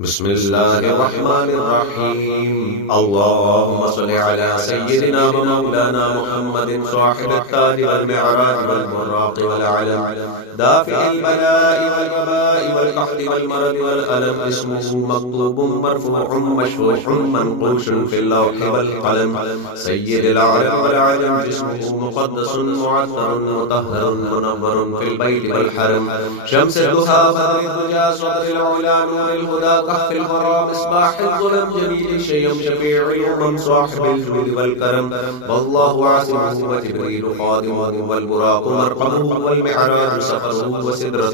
بسم الله الرحمن الرحيم. اللهم صل على سيدنا ومولانا محمد صاحب التاج والمعراج والبراق والعلم، دافع البلاء والوباء والقحط والمرض والألم، اسمه مكتوب مرفوع مشفوع منقوش في اللوح والقلم، سيد العرب والعجم، جسمه مقدس معطر مطهر منور في البيت والحرم، شمس الضحى بدر الدجى صدر العلا نور الهدى كهف الورى مصباح الظلم، جميل الشيم شفيع الأمم صاحب الجود والكرم، والله عاصمه وجبريل خادمه والبراق مرقمه والمعراج سفره وسدرة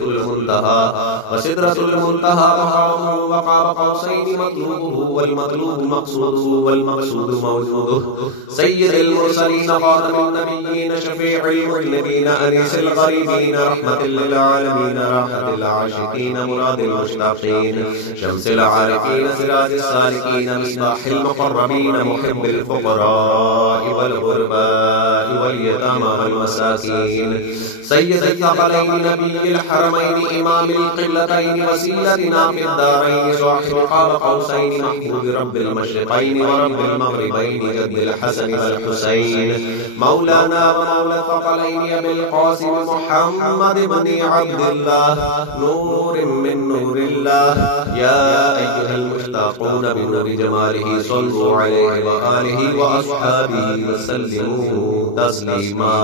المنتهى مقامه وقاب قوسين مطلوبه والمطلوب مقصوده والمقصود موجوده، سيد المرسلين خاتم النبيين شفيع المذنبين أنيس الغريبين رحمة للعالمين راحة العاشقين مراد المشتاقين، شمس العارفين سراج السالكين مصباح المقربين محب الفقراء والغرباء واليتامى والمساكين، سيد الثقلين نبي الحرمين إمام القبلتين وسيلتنا في الدارين صاحب قاب قوسين محمود رب المشرقين ورب المغربين جد الحسن والحسين، مولانا ومولى الثقلين أبي القاسم محمد بن عبد الله نور من نور الله، يا أيها المشتاقون بنور جماله صلوا عليه وآله وأصحابه وسلموا تسليما،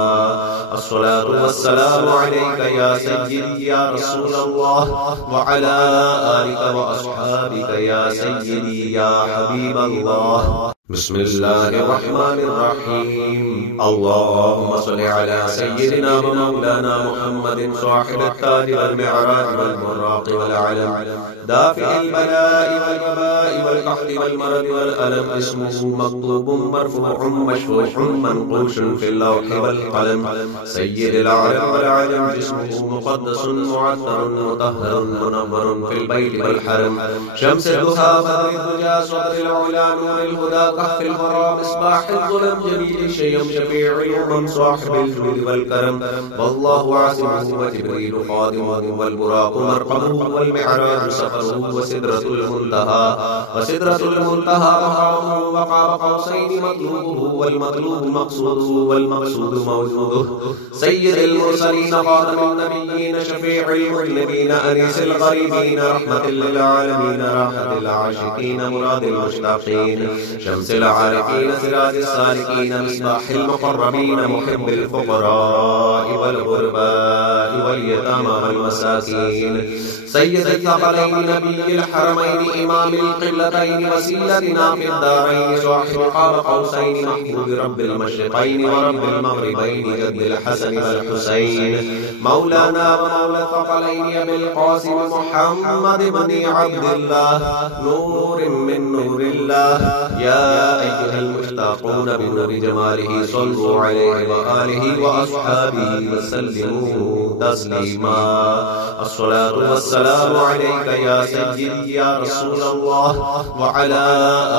الصلاة والسلام عليك يا سيدي يا رسول الله، وعلى آلك وأصحابك يا سيدي يا حبيب الله. بسم الله الرحمن الرحيم. اللهم صل على سيدنا ومولانا محمد صاحب التاج والمعراج والبراق والعلم، دافع البلاء والوباء والقحط والمرض والألم، اسمه مكتوب مرفوع مشفوع منقوش في اللوح والقلم، سيد العرب والعجم، جسمه مقدس معطر مطهر منور في البيت والحرم، شمس الضحى بدر الدجى صدر العلا نور الهدى كهف الورى مصباح الظلم، جميل الشيم شفيع الأمم صاحب الجود والكرم، والله عاصمه وجبريل خادمه والبراق مرقمه والمعراج سفره وسدرة المنتهى مقامه وقاب قوسين مطلوبه والمطلوب مقصوده والمقصود موجوده، سيد المرسلين خاتم النبيين شفيع المذنبين أنيس الغريبين رحمة للعالمين راحة العاشقين مراد المشتاقين، شمس العارفين سراج السالكين مصباح المقربين محب الفقراء والغرباء واليتامى والمساكين، سيد الثقلين نبي الحرمين إمام القبلتين وسيلتنا في الدارين صاحب قاب قوسين محمود رب المشرقين ورب المغربين جد الحسن والحسين، مولانا ومولى الثقلين أبي القاسم محمد بن عبد الله نور من نور الله، يا أيها المشتاقون بنور جماله صلوا عليه وآله وأصحابه وسلموا تسليما، الصلاة والسلام عليك يا سيدي يا رسول الله، وعلى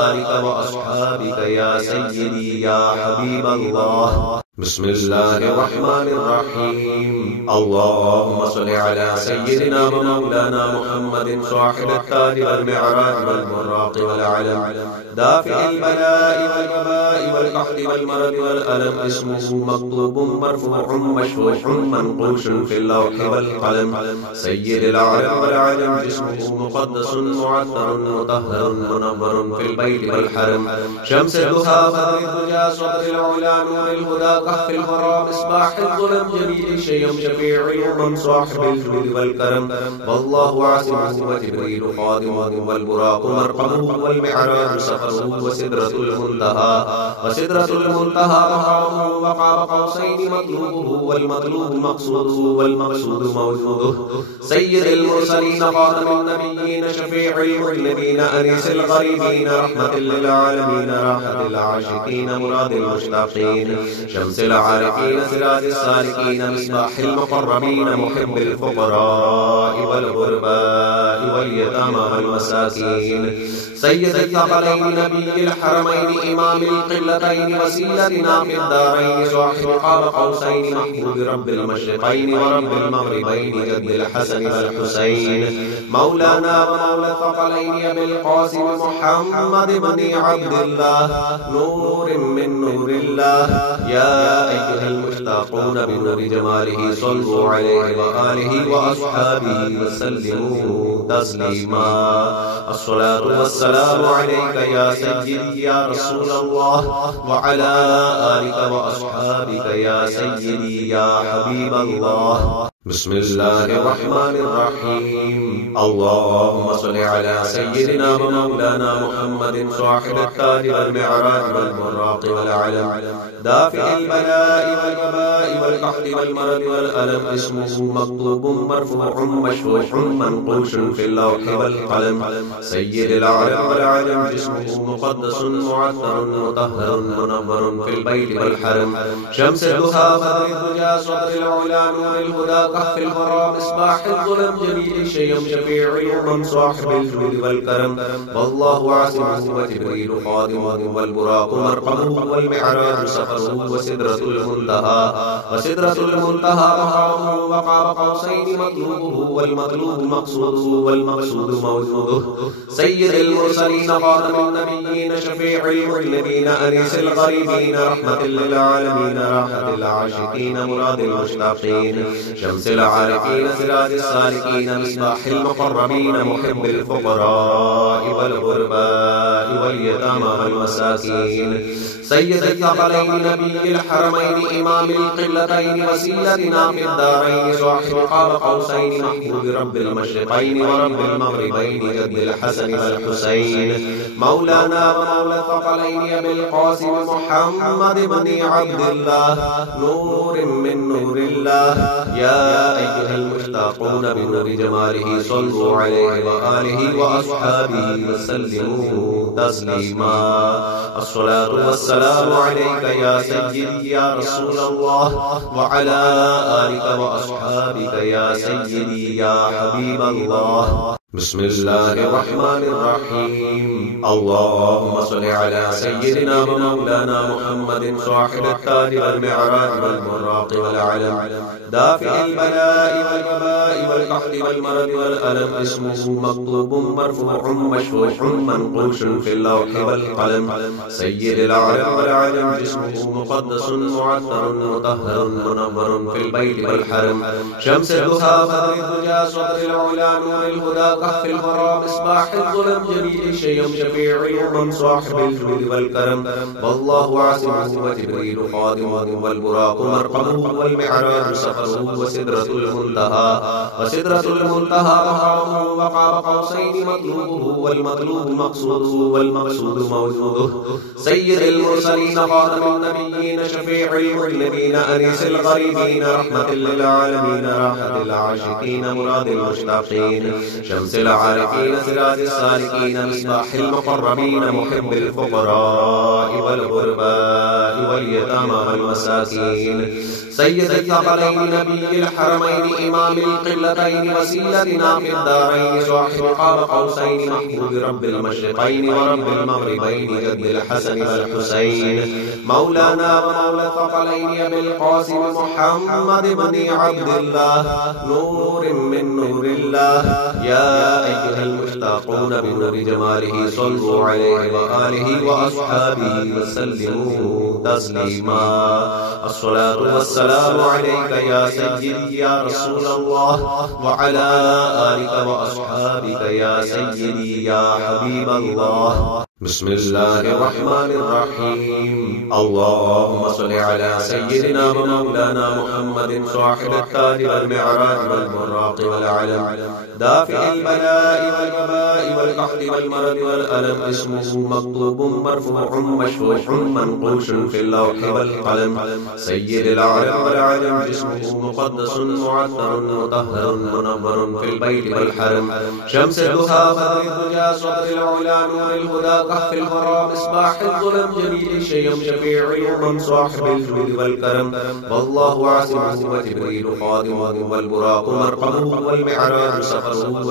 آلك وأصحابك يا سيدي يا حبيب الله. بسم الله الرحمن الرحيم. اللهم صل على سيدنا ومولانا محمد صاحب التاج والمعراج والبراق والعلم، دافع البلاء والوباء والقحط والمرض والألم، اسمه مكتوب مرفوع مشفوع منقوش في اللوح والقلم، سيد العرب والعجم، جسمه مقدس معطر مطهر منور في البيت والحرم، شمس الضحى بدر الدجى صدر العلا نور الهدى كهف الورى مصباح الظلم، جميل الشيم شفيع الأمم صاحب الجود والكرم، والله عاصمه وجبريل خادمه والبراق مرقمه والمعراج سفره وسدرة المنتهى مقامه وقاب قوسين مطلوبه والمطلوب مقصوده والمقصود موجوده، سيد المرسلين خاتم النبيين شفيع المذنبين أنيس الغريبين رحمة للعالمين راحة العاشقين مراد المشتاقين، شمس شمس العارفين سراج السالكين مصباح المقربين محب الفقراء والغرباء واليتامى والمساكين سيد الثقلين نبي الحرمين إمام القبلتين وسيلتنا في الدارين صاحب قاب قوسين محمود رب المشرقين ورب المغربين جد الحسن والحسين مولانا ومولى الثقلين أبي القاسم محمد بن عبد الله نور من نور الله يا أيها المشتاقون بنور جماله صلوا عليه وآله وأصحابه وسلموا تسليما الصلاة والسلام عليك يا سيدي يا رسول الله وعلى آلك وأصحابك يا سيدي يا حبيب الله بسم الله الرحمن الرحيم اللهم صل على سيدنا ومولانا محمد صاحب التاج والمعراج والبراق والعلم دافع البلاء والوباء والقحط والمرض والألم اسمه مكتوب مرفوع مشفوع منقوش في اللوح والقلم سيد العرب والعجم جسمه مقدس معطر مطهر منور في البيت والحرم شمس الضحى بدر الدجى صدر العلا نور الهدى في الورى مصباح الظلم جميل الشيم شفيع الأمم صاحب الجود والكرم والله عاصمه وجبريل خادمه والبراق مرقمه والمعراج سفره وسدرة المنتهى مقامه وقاب قوسين مطلوبه والمطلوب مقصوده والمقصود موجوده سيد المرسلين خاتم النبيين شفيع المذنبين أنيس الغريبين رحمة للعالمين راحة العاشقين مراد المشتاقين شمس العارفين سراج السالكين مصباح المقربين محب الفقراء والغرباء واليتامى والمساكين سيد الثقلين نبي الحرمين إمام القبلتين وسيلتنا في الدارين صاحب قاب قوسين محمود رب المشرقين ورب المغربين جد الحسن والحسين مولانا ومولى الثقلين أبي القاسم محمد بن عبد الله نور من نور الله يا أيها المشتاقون بنور جماله صلوا عليه وآله وأصحابه وسلموا تسليما الصلاة والسلام عليك يا سيدي يا رسول الله وعلى آلك وأصحابك يا سيدي يا حبيب الله بسم الله الرحمن الرحيم اللهم صل على سيدنا ومولانا محمد صاحب التاج والمعراج والبراق والعلم دافع البلاء والوباء والقحط والمرض والألم اسمه مكتوب مرفوع مشفوع منقوش في اللوح والقلم سيد العرب والعجم جسمه مقدس معطر مطهر منور في البيت والحرم شمس الضحى بدر الدجى صدر العلا نور الهدى كهف الورى مصباح الظلم جميل الشيم شفيع الأمم صاحب الجود والكرم والله عاصمه وجبريل خادمه والبراق مرقمه والمعراج سفره وسدرة المنتهى مقامه وقاب قوسين مطلوبه والمطلوب مقصوده والمقصود موجوده سيد المرسلين خاتم النبيين شفيع المذنبين أنيس الغريبين رحمة للعالمين راحة العاشقين مراد المشتاقين شمس العارفين سراج السالكين مصباح المقربين محب الفقراء والغرباء واليتامى والمساكين سيد الثقلين نبي الحرمين إمام القبلتين وسيلتنا في الدارين صاحب قاب قوسين محمود رب المشرقين ورب المغربين جد الحسن والحسين مولانا ومولى الثقلين أبي القاسم محمد بن عبد الله نور من نور الله يا أيها المشتاقون بنور جماله صلوا عليه وآله وأصحابه وسلموا تسليما الصلاة والسلام عليك يا سيدي يا رسول الله وعلى آلك وأصحابك يا سيدي يا حبيب الله بسم الله الرحمن الرحيم اللهم صل على سيدنا ومولانا محمد صاحب التاج والمعراج والبراق والعلم دافع البلاء والوباء والقحط والمرض والألم اسمه مكتوب مرفوع مشفوع منقوش في اللوح والقلم سيد العرب والعجم جسمه مقدس معطر مطهر منور في البيت والحرم شمس الضحى بدر الدجى صدر العلا نور الهدى كهف الورى مصباح الظلم جميل الشيم شفيع الأمم صاحب الجود والكرم والله عاصمه وجبريل خادمه والبراق مرقمه والمعراج سفره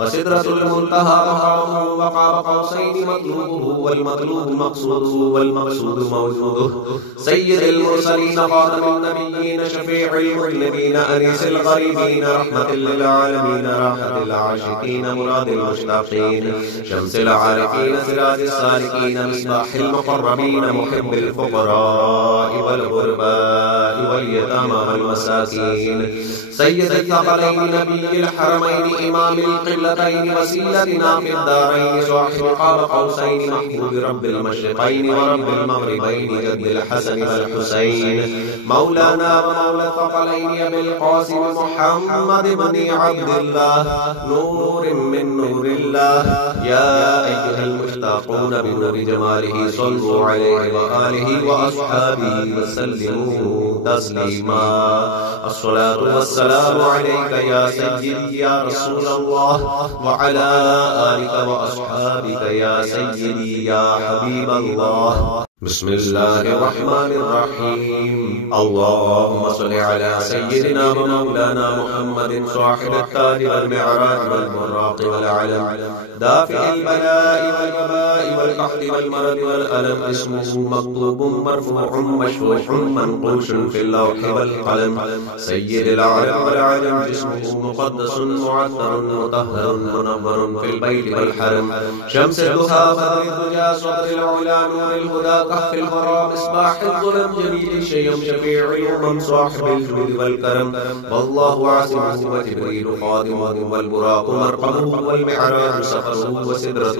وسدرة المنتهى مقامه وقاب قوسين مطلوبه والمطلوب مقصوده والمقصود موجوده سيد المرسلين خاتم النبيين شفيع المذنبين أنيس الغريبين رحمة للعالمين راحة العاشقين مراد المشتاقين شمس العارفين سراج السالكين مصباح المقربين محب الفقراء والغرباء واليتامى والمساكين سيد الثقلين نبي الحرمين إمام القبلتين وسيلتنا في الدارين صاحب قاب قوسين محمود رب المشرقين ورب المغربين جد الحسن والحسين مولانا ومولى الثقلين أبي القاسم محمد بن عبد الله نور من نور الله يا أيها المشتاقون بنور جماله صلوا عليه وآله وأصحابه وسلموا تسليما الصلاة والسلام عليك يا سيدي يا رسول الله وعلى آلك وأصحابك يا سيدي يا حبيب الله بسم الله الرحمن الرحيم اللهم صل على سيدنا ومولانا محمد صاحب التاج والمعراج والبراق والعلم دافع البلاء والوباء والقحط والمرض والألم اسمه مكتوب مرفوع مشفوع منقوش في اللوح والقلم سيد العرب والعجم جسمه مقدس معطر مطهر منور في البيت والحرم شمس الضحى بدر الدجى صدر العلا نور الهدى كهف الورى مصباح الظلم جميل الشيم شفيع الأمم صاحب الجود والكرم والله عاصمه وجبريل خادمه والبراق مرقمه والمعراج سفره وسدرة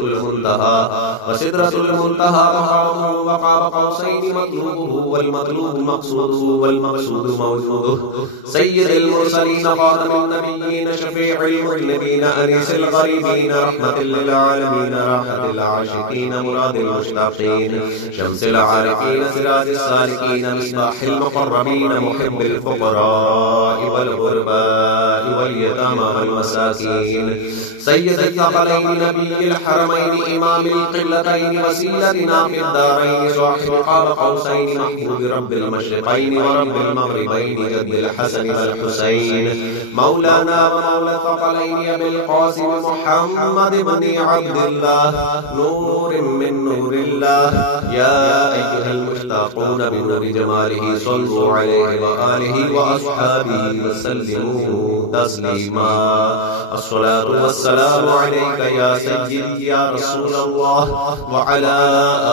المنتهى مقامه وقاب قوسين مطلوبه والمطلوب مقصوده والمقصود موجوده سيد المرسلين خاتم النبيين شفيع المذنبين أنيس الغريبين رحمة للعالمين راحة العاشقين مراد المشتاقين شمس العارفين سراج السالكين مصباح المقربين محب الفقراء والغرباء واليتامى والمساكين سيد الثقلين نبي الحرمين إمام القبلتين وسيلتنا في الدارين صاحب قاب قوسين محمود رب المشرقين ورب المغربين جد الحسن والحسين مولانا ومولى الثقلين أبي القاسم محمد بن عبد الله نور من نور الله يا أيها المشتاقون بنور جماله صلوا عليه وآله وأصحابه وسلموا تسليما الصلاة والسلام عليك يا سيدي يا رسول الله وعلى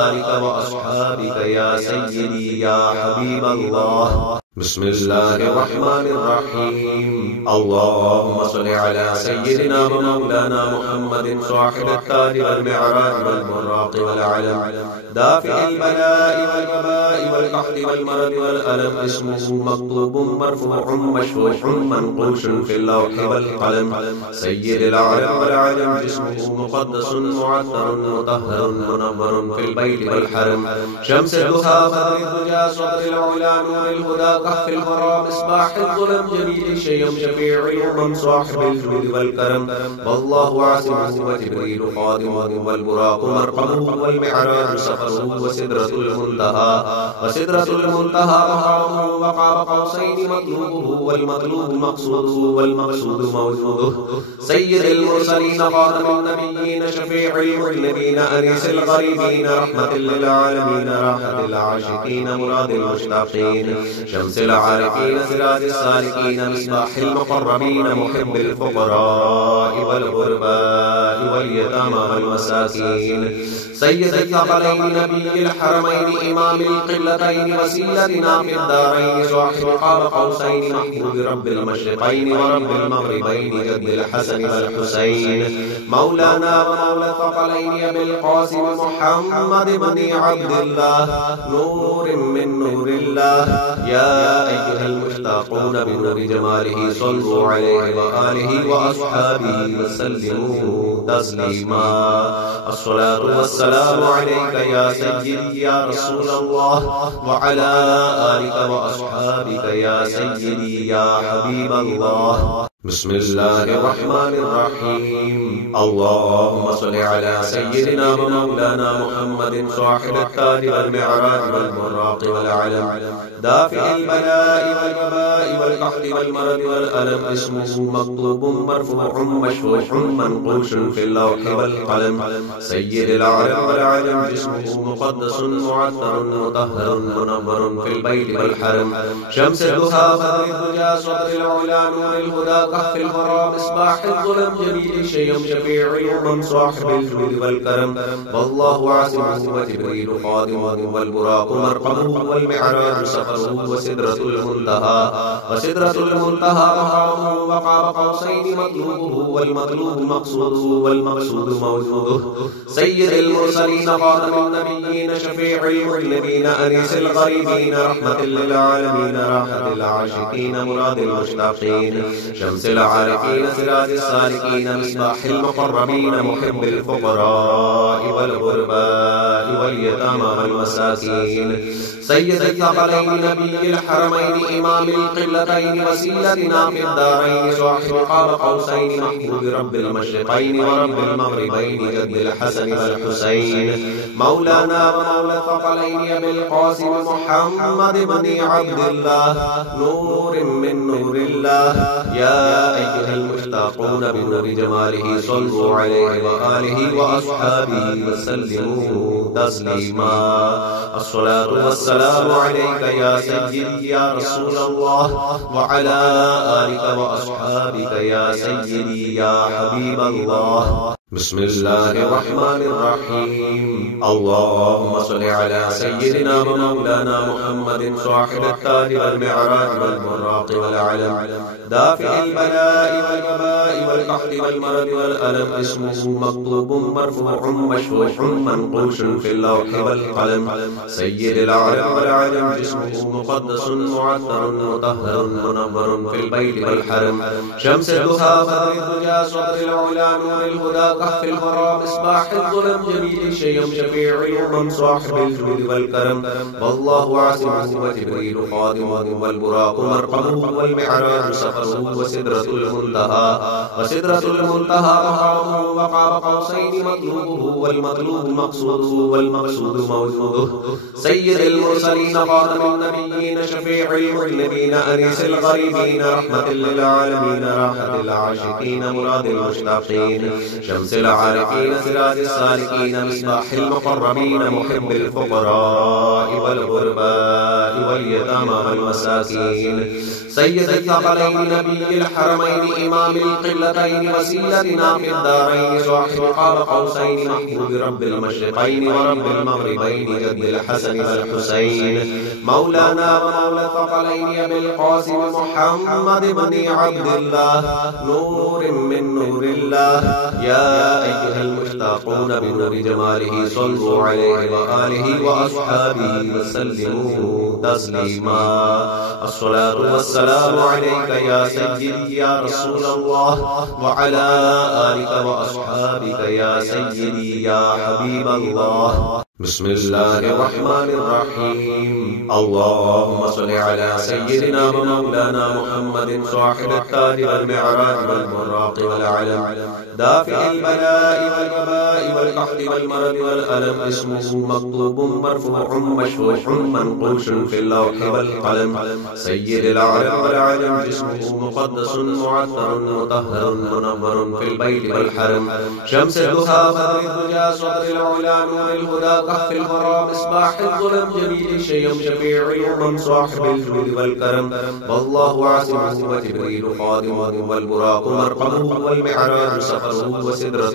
آلك وأصحابك يا سيدي يا حبيب الله بسم الله الرحمن الرحيم اللهم صل على سيدنا ومولانا محمد صاحب التاج والمعراج والبراق والعلم دافع البلاء والوباء والقحط والمرض والألم اسمه مكتوب مرفوع مشفوع منقوش في اللوح والقلم سيد العرب والعجم جسمه مقدس معطر مطهر منور في البيت والحرم شمس الضحى بدر الدجى صدر العلا نور الهدى كهف الورى مصباح الظلم جميل الشيم شفيع الأمم صاحب الجود والكرم والله عاصمه وجبريل خادمه والبراق مرقمه والمعراج سفره وسدرة المنتهى مقامه وقاب قوسين مطلوبه والمطلوب مقصوده والمقصود موجوده سيد المرسلين خاتم النبيين شفيع المذنبين أنيس الغريبين رحمة للعالمين راحة العاشقين مراد المشتاقين شمس العارفين سراج السالكين مصباح المقربين محب الفقراء والغرباء واليتامى والمساكين سيد الثقلين نبي الحرمين إمام القبلتين وسيلتنا في الدارين صاحب قاب قوسين محمود رب المشرقين ورب المغربين جد الحسن والحسين مولانا ومولى الثقلين أبي القاسم محمد بن عبد الله نور من نور الله يا أيها المشتاقون بنور جماله صلوا عليه وآله وأصحابه وسلموا تسليما الصلاة والسلام عليك يا سيدي يا رسول الله وعلى آلك وأصحابك يا سيدي يا حبيب الله بسم الله الرحمن الرحيم اللهم صل على سيدنا ومولانا محمد صاحب التاج والمعراج والبراق والعلم دافع البلاء والوباء والقحط والمرض والألم اسمه مكتوب مرفوع مشفوح منقوش في اللوح والقلم سيد العالم والعجم جسمه مقدس معطر مطهر منور في البيت والحرم شمس الضحى بدر الدجى صدر العلا نور الهدى كهف الغرام مصباح الظلم جميل الشيم شفيع الأمم صاحب الجود والكرم والله عاصمه وجبريل خادمه والبراق مرقمه والمعراج سفره وسدرة المنتهى مقامه وقاب قوسين مطلوبه والمطلوب مقصوده والمقصود موجوده سيد المرسلين خاتم النبيين شفيع المذنبين أنيس الغريبين رحمة للعالمين راحة العاشقين مراد المشتاقين شمس العارفين سراج السالكين مصباح المقربين محب الفقراء والغرباء واليتامى والمساكين سيد الثقلين نبي الحرمين إمام القبلتين وسيلتنا في الدارين صاحب قاب قوسين محمود رب المشرقين ورب المغربين جد الحسن والحسين مولانا ومولى الثقلين أبي القاسم محمد بن عبد الله نور من نور الله يا أيها المشتاقون بنور جماله صلوا عليه وآله وأصحابه وسلموا تسليما الصلاة والسلام عليك يا سيدي يا رسول الله وعلى آلك وأصحابك يا سيدي يا حبيب الله بسم الله الرحمن الرحيم اللهم صل على سيدنا ومولانا محمد صاحب التاج والمعراج والبراق والعلم دافع البلاء والوباء والقحط والمرض والألم اسمه مكتوب مرفوع مشفوح منقوش في اللوح والقلم سيد العالم والعجم جسمه مقدس معطر مطهر منور في البيت والحرم شمس الضحى بدر الدجى صدر العلا نور الهدى كهف الغرام مصباح الظلم جميل الشيم شفيع الأمم صاحب الجود والكرم والله عاصمه وجبريل خادمه والبراق مرقمه والمعراج سفره وسدرة المنتهى مقامه وقاب قوسين مطلوبه والمطلوب مقصوده والمقصود موجوده سيد المرسلين خاتم النبيين شفيع المذنبين أنيس الغريبين رحمة للعالمين راحة العاشقين مراد المشتاقين شمس العارفين سراج السالكين مصباح المقربين محب الفقراء والغرباء واليتامى والمساكين سيد الثقلين نبي الحرمين إمام القبلتين وسيلتنا في الدارين صاحب قاب قوسين محمود رب المشرقين ورب المغربين جد الحسن والحسين مولانا ومولى الثقلين أبي القاسم محمد بن عبد الله نور من نور الله يا أيها المشتاقون بنور جماله صلوا عليه وآله وأصحابه وسلموا تسليما الصلاة والسلام عليك يا سيدي يا رسول الله وعلى آلك وأصحابك يا سيدي يا حبيب الله بسم الله الرحمن الرحيم اللهم صل على سيدنا ومولانا محمد صاحب التاج والمعراج والبراق والعلم دافع البلاء والوباء والقحط والمرض والألم اسمه مكتوب مرفوع مشفوح منقوش في اللوح والقلم سيد العالم والعجم جسمه مقدس معطر مطهر منور في البيت والحرم شمس الضحى بدر الدجى صدر العلا نور الهدى كهف الورى مصباح الظلم جميل الشيم شفيع الأمم صاحب الجود والكرم والله عاصمه وجبريل خادمه والبراق مرقمه والمعراج سفره وسدرة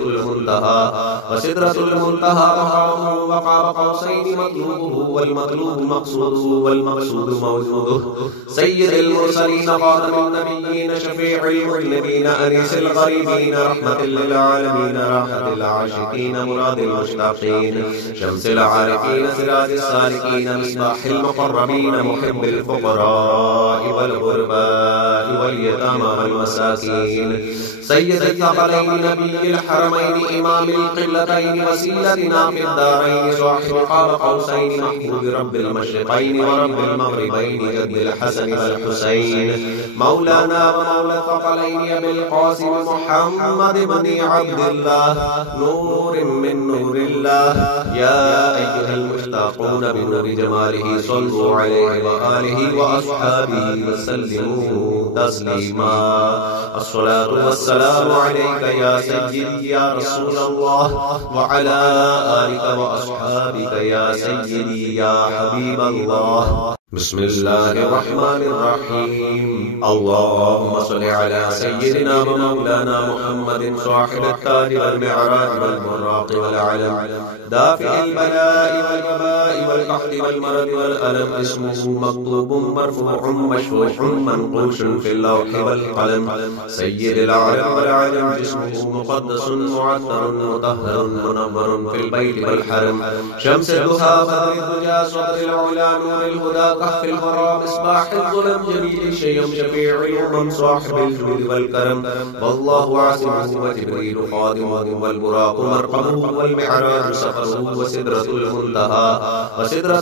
المنتهى مقامه وقاب قوسين مطلوبه والمطلوب مقصوده والمقصود موجوده سيد المرسلين خاتم النبيين شفيع المذنبين أنيس الغريبين رحمة للعالمين راحة العاشقين مراد المشتاقين شمس العارفين سراج السالكين مصباح المقربين محب الفقراء والغرباء واليتامى والمساكين سيد الثقلين نبي الحرمين إمام القلتين وسيلتنا في الدارين صاحب قاب قوسين محبوب رب المشرقين ورب المغربين جد الحسن والحسين مولانا ومولى الثقلين أبي القاسم محمد بن عبد الله نور من نور الله يا أيها المشتاقون بنور جماله صلوا عليه وآله وأصحابه وسلموا تسليما الصلاة والسلام عليك يا سيدي يا رسول الله وعلى آلك وأصحابك يا سيدي يا حبيب الله بسم الله الرحمن الرحيم اللهم صل على سيدنا ومولانا محمد صاحب التاج والمعراج والبراق والعلم دافع البلاء والوباء والقحط والمرض والألم اسمه مكتوب مرفوع مشفوع منقوش في اللوح والقلم سيد العرب والعجم جسمه مقدس معطر مطهر منور في البيت والحرم شمس الضحى بدر الدجى صدر العلا نور الهدى كهف الورى مصباح الظلم جميل الشيم شفيع الأمم صاحب الجود والكرم والله عاصمه وجبريل خادمه والبراق مرقمه والمعراج سفره وسدرة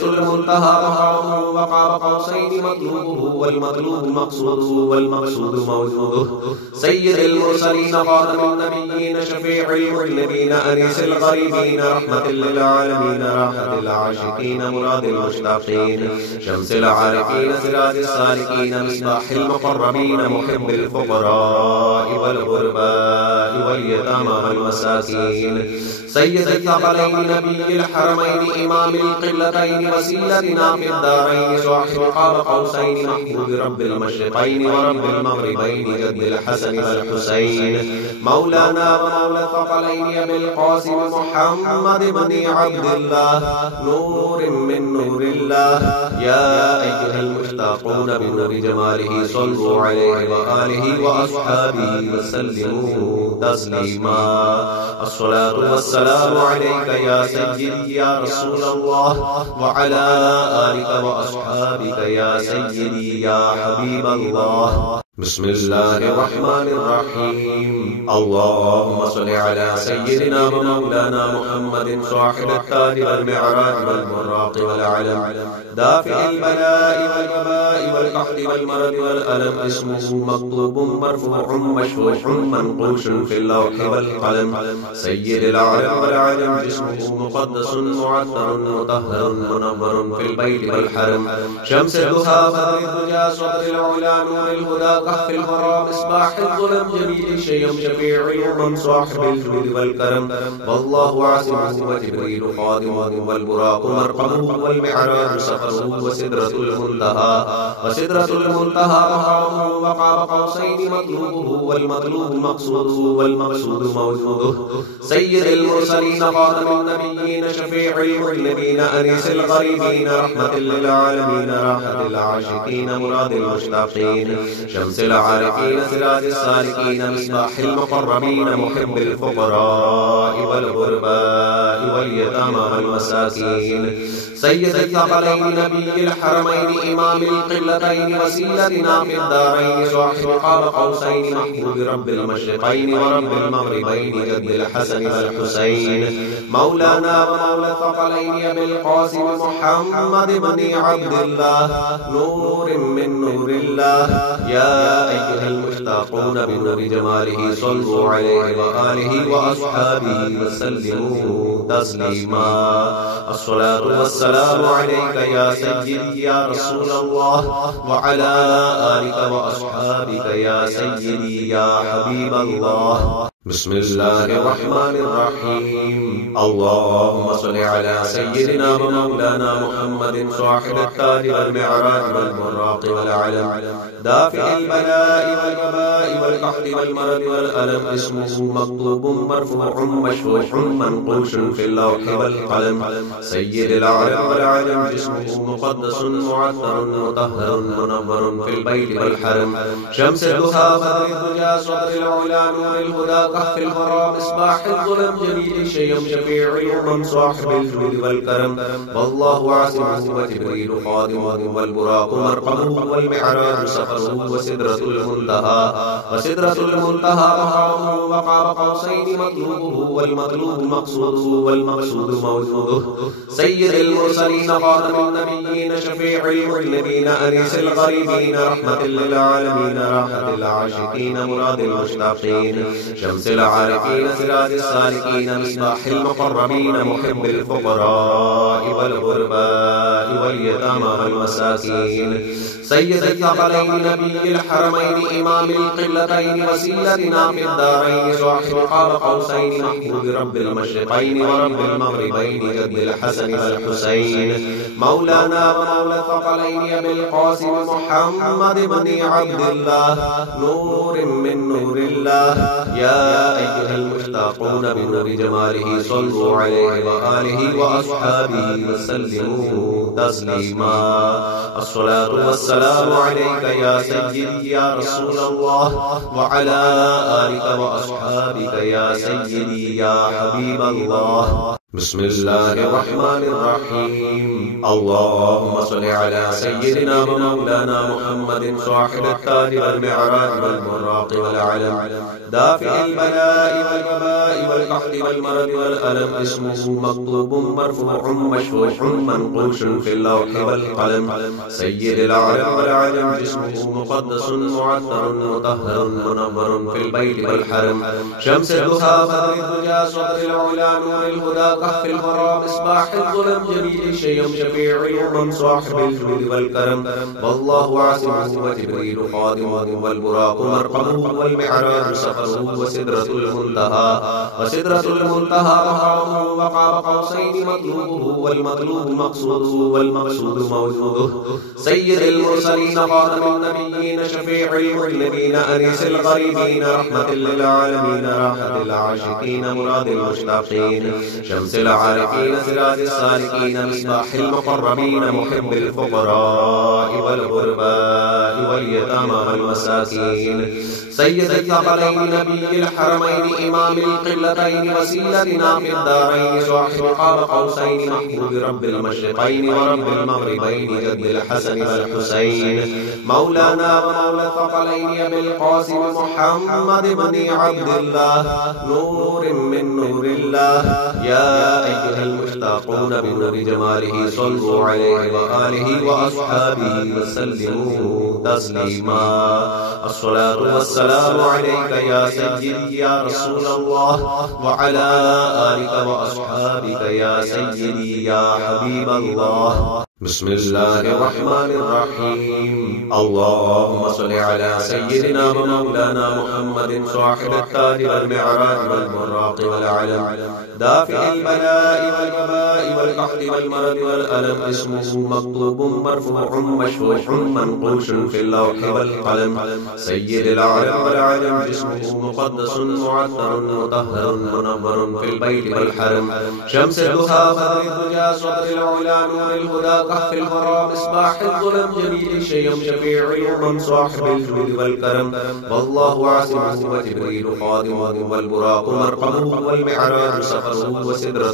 المنتهى مقامه وقاب قوسين مطلوبه والمطلوب مقصوده والمقصود موجوده سيد المرسلين خاتم النبيين شفيع المذنبين أنيس الغريبين رحمة للعالمين راحة العاشقين مراد المشتاقين شمس العارفين سراج السالكين مصباح المقربين محب الفقراء والغرباء واليتامى والمساكين سيد الثقلين نبي الحرمين إمام القلتين وسيلتنا في الدارين صاحب قاب قوسين محبوب رب المشرقين ورب المغربين جد الحسن والحسين مولانا ومولى الثقلين أبي القاسم محمد بن عبد الله نور من نور الله يا أيها المشتاقون بنور جماله صلوا عليه وآله وأصحابه وسلموا تسليما الصلاة والسلام عليك يا سيدي يا رسول الله وعلى آلك وأصحابك يا سيدي يا حبيب الله بسم الله الرحمن الرحيم اللهم صل على سيدنا ومولانا محمد صاحب التاج والمعراج والبراق والعلم دافع البلاء والوباء والقحط والمرض والألم اسمه مكتوب مرفوع مشفوع منقوش في اللوح والقلم سيد العرب والعجم جسمه مقدس معطر مطهر منور في البيت والحرم شمس الضحى بدر الدجى صدر العلا نور الهدى كهف الورى مصباح الظلم جميل الشيم شفيع الأمم صاحب الجود والكرم والله عاصمه وجبريل خادمه والبراق مرقمه والمعراج سفره وسدرة المنتهى مقامه وقاب قوسين مطلوبه والمطلوب مقصوده والمقصود موجوده سيد المرسلين خاتم النبيين شفيع المذنبين أنيس الغريبين رحمة للعالمين راحة العاشقين مراد المشتاقين شمس العارفين سراج السالكين مصباح المقربين محب الفقراء والغرباء واليتامى والمساكين سيد الثقلين نبي الحرمين إمام القلتين وسيلتنا في الدارين صاحب قاب قوسين محبوب رب المشرقين ورب المغربين جد الحسن والحسين مولانا ومولى الثقلين أبي القاسم محمد بن عبد الله نور من نور الله يا أيها المشتاقون بنور جماله صلوا عليه وآله وأصحابه وسلموا تسليما الصلاة والسلام عليك يا سيدي يا رسول الله وعلى آلك وأصحابك يا سيدي يا حبيب الله بسم الله الرحمن الرحيم. اللهم صل على سيدنا ومولانا محمد صاحب التاج والمعراج والبراق والعلم دافع البلاء والوباء والقحط والمرض والألم اسمه مكتوب مرفوع مشفوع منقوش في اللوح والقلم سيد العرب والعجم جسمه مقدس معطر مطهر منور في البيت والحرم شمس الضحى بدر الدجى صدر العلا نور الهدى كهف الغرى مصباح الظلم جميل الشيم شفيع الأمم صاحب الجود والكرم والله عاصمه وجبريل خادمه والبراق مرقمه والمعراج سفره وسدرة المنتهى مقامه وقاب قوسين مطلوبه والمطلوب مقصوده والمقصود موجوده سيد المرسلين خاتم النبيين شفيع المذنبين أنيس الغريبين رحمة للعالمين راحة العاشقين مراد المشتاقين شمس العارفين سراج السالكين مصباح المقربين محب الفقراء والغرباء واليتامى والمساكين سيد الثقلين نبي الحرمين إمام القبلتين وسيلتنا في الدارين صاحب قاب قوسين محمود رب المشرقين ورب المغربين جد الحسن والحسين مولانا ومولى الثقلين أبي القاسم محمد بن عبد الله نور من نور الله يا أيها المشتاقون بنور جماله صلوا عليه وآله وأصحابه وسلموا تسليما الصلاة والسلام عليك يا سيدي يا رسول الله وعلى آلك وأصحابك يا سيدي يا حبيب الله. بسم الله الرحمن الرحيم. اللهم صل على سيدنا ومولانا محمد صاحب التاج والمعراج والبراق والعلم دافع البلاء والوباء والقحط والمرض والألم اسمه مكتوب مرفوع مشفوع منقوش في اللوح والقلم سيد العرب والعجم جسمه مقدس معطر مطهر منور في البيت والحرم شمس الضحى بدر الدجى صدر العلا نور الهدى كهف الغرى مصباح الظلم جميل الشيم شفيع الأمم صاحب الجود والكرم والله عاصمه وجبريل خادمه والبراق مرقمه والمعراج سفره وسدرة المنتهى مقامه وقاب قوسين مطلوبه والمطلوب مقصوده والمقصود موجوده سيد المرسلين خاتم النبيين شفيع المذنبين أنيس الغريبين رحمة للعالمين راحة العاشقين مراد المشتاقين شمس العارفين سراج السالكين مصباح المقربين محب الفقراء والغرباء واليتامى والمساكين سيد الثقلين نبي الحرمين إمام القبلتين وسيلتنا في الدارين صاحب قاب قوسين محمود رب المشرقين ورب المغربين جد الحسن والحسين مولانا ومولى الثقلين أبي القاسم محمد بن عبد الله نور من نور الله يا أيها المشتاقون بنور جماله صلوا عليه وآله وأصحابه وسلموا تسليما الصلاة والسلام عليك يا سيدي يا رسول الله وعلى آلك وأصحابك يا سيدي يا حبيب الله. بسم الله الرحمن الرحيم. اللهم صل على سيدنا ومولانا محمد صاحب التاج والمعراج والبراق والعلم دافع البلاء والوباء والقحط والمرض والألم اسمه مكتوب مرفوع مشفوع منقوش في اللوح والقلم سيد العرب والعجم جسمه مقدس معطر مطهر منور في البيت والحرم شمس الضحى بدر الدجى صدر العلا نور الهدى كهف الغرى مصباح الظلم جميل الشيم شفيع الأمم صاحب الجود والكرم والله عاصمه وجبريل خادمه والبراق مرقمه والمعراج سفره وسدرة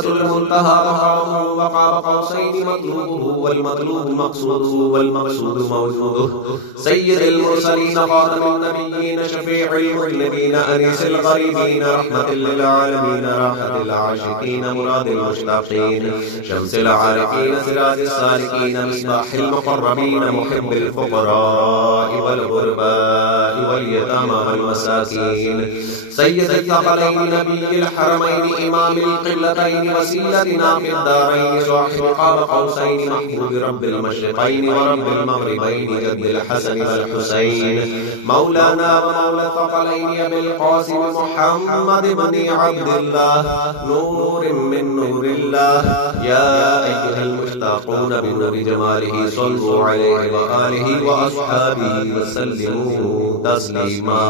المنتهى مقامه وقاب قوسين مطلوبه والمطلوب مقصوده والمقصود موجوده سيد المرسلين خاتم النبيين شفيع المذنبين أنيس الغريبين رحمة للعالمين راحة العاشقين مراد المشتاقين شمس العارفين سراج السالكين مصباح المقربين محب الفقراء والغرباء واليتامى والمساكين سيد الثقلين نبي الحرمين إمام القبلتين وسيلتنا في الدارين صاحب قاب قوسين محبوب رب المشرقين ورب المغربين جد الحسن والحسين مولانا ومولى الثقلين أبي القاسم محمد بن عبد الله نور من نور الله يا أيها المشتاقون بنور جماله صلوا عليه وآله وأصحابه وسلموا تسليما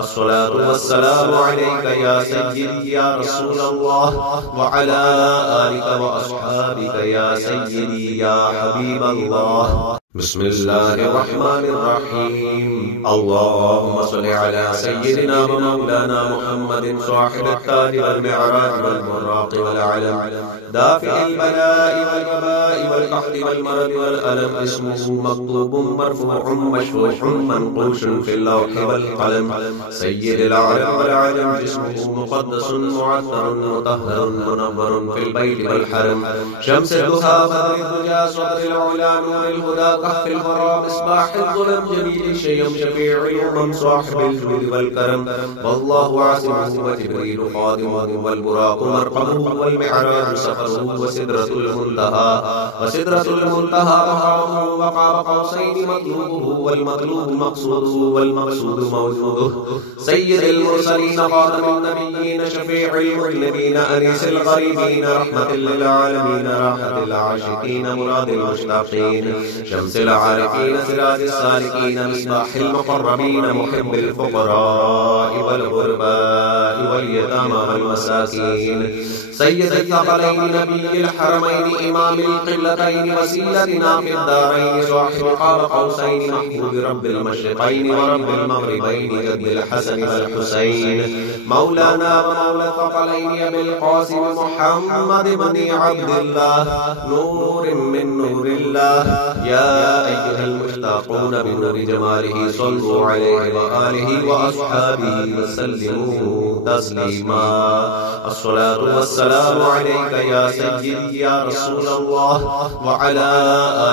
الصلاة والسلام عليك يا سيدي يا رسول الله وعلى آلك وأصحابك يا سيدي يا حبيب الله بسم الله الرحمن الرحيم اللهم صل على سيدنا ومولانا محمد صاحب التاج والمعراج والبراق والعلم دافع البلاء والوباء والقحط والمرض والألم اسمه مكتوب مرفوع مشفوح منقوش في اللوح والقلم سيد العرب والعجم جسمه مقدس معطر مطهر منور في البيت والحرم شمس الضحى بدر الدجى صدر العلا نور الهدى في الورى مصباح الظلم جميل شيم شفيع الأمم صاحب الجود والكرم والله عاصمه وجبريل خادمه والبراق مرقمه والمعراج سفره وسدرة المنتهى مقامه وقاب قوسين مطلوبه والمطلوب مقصوده والمقصود موجوده سيد المرسلين خاتم النبيين شفيع المذنبين أنيس الغريبين رحمة للعالمين راحة العاشقين مراد المشتاقين شمس العارفين سراج السالكين مصباح المقربين محب الفقراء والغرباء واليتامى والمساكين سيد الثقلين نبي الحرمين إمام القبلتين وسيلتنا في الدارين صاحب قاب قوسين محبوب رب المشرقين ورب المغربين جد الحسن والحسين مولانا ومولى الثقلين أبي القاسم محمد بن عبد الله نور من نور الله يا أيها المشتاقون بنور جماله صلوا عليه وآله وأصحابه وسلموا تسليما الصلاة والسلام عليك يا سيدي يا رسول الله وعلى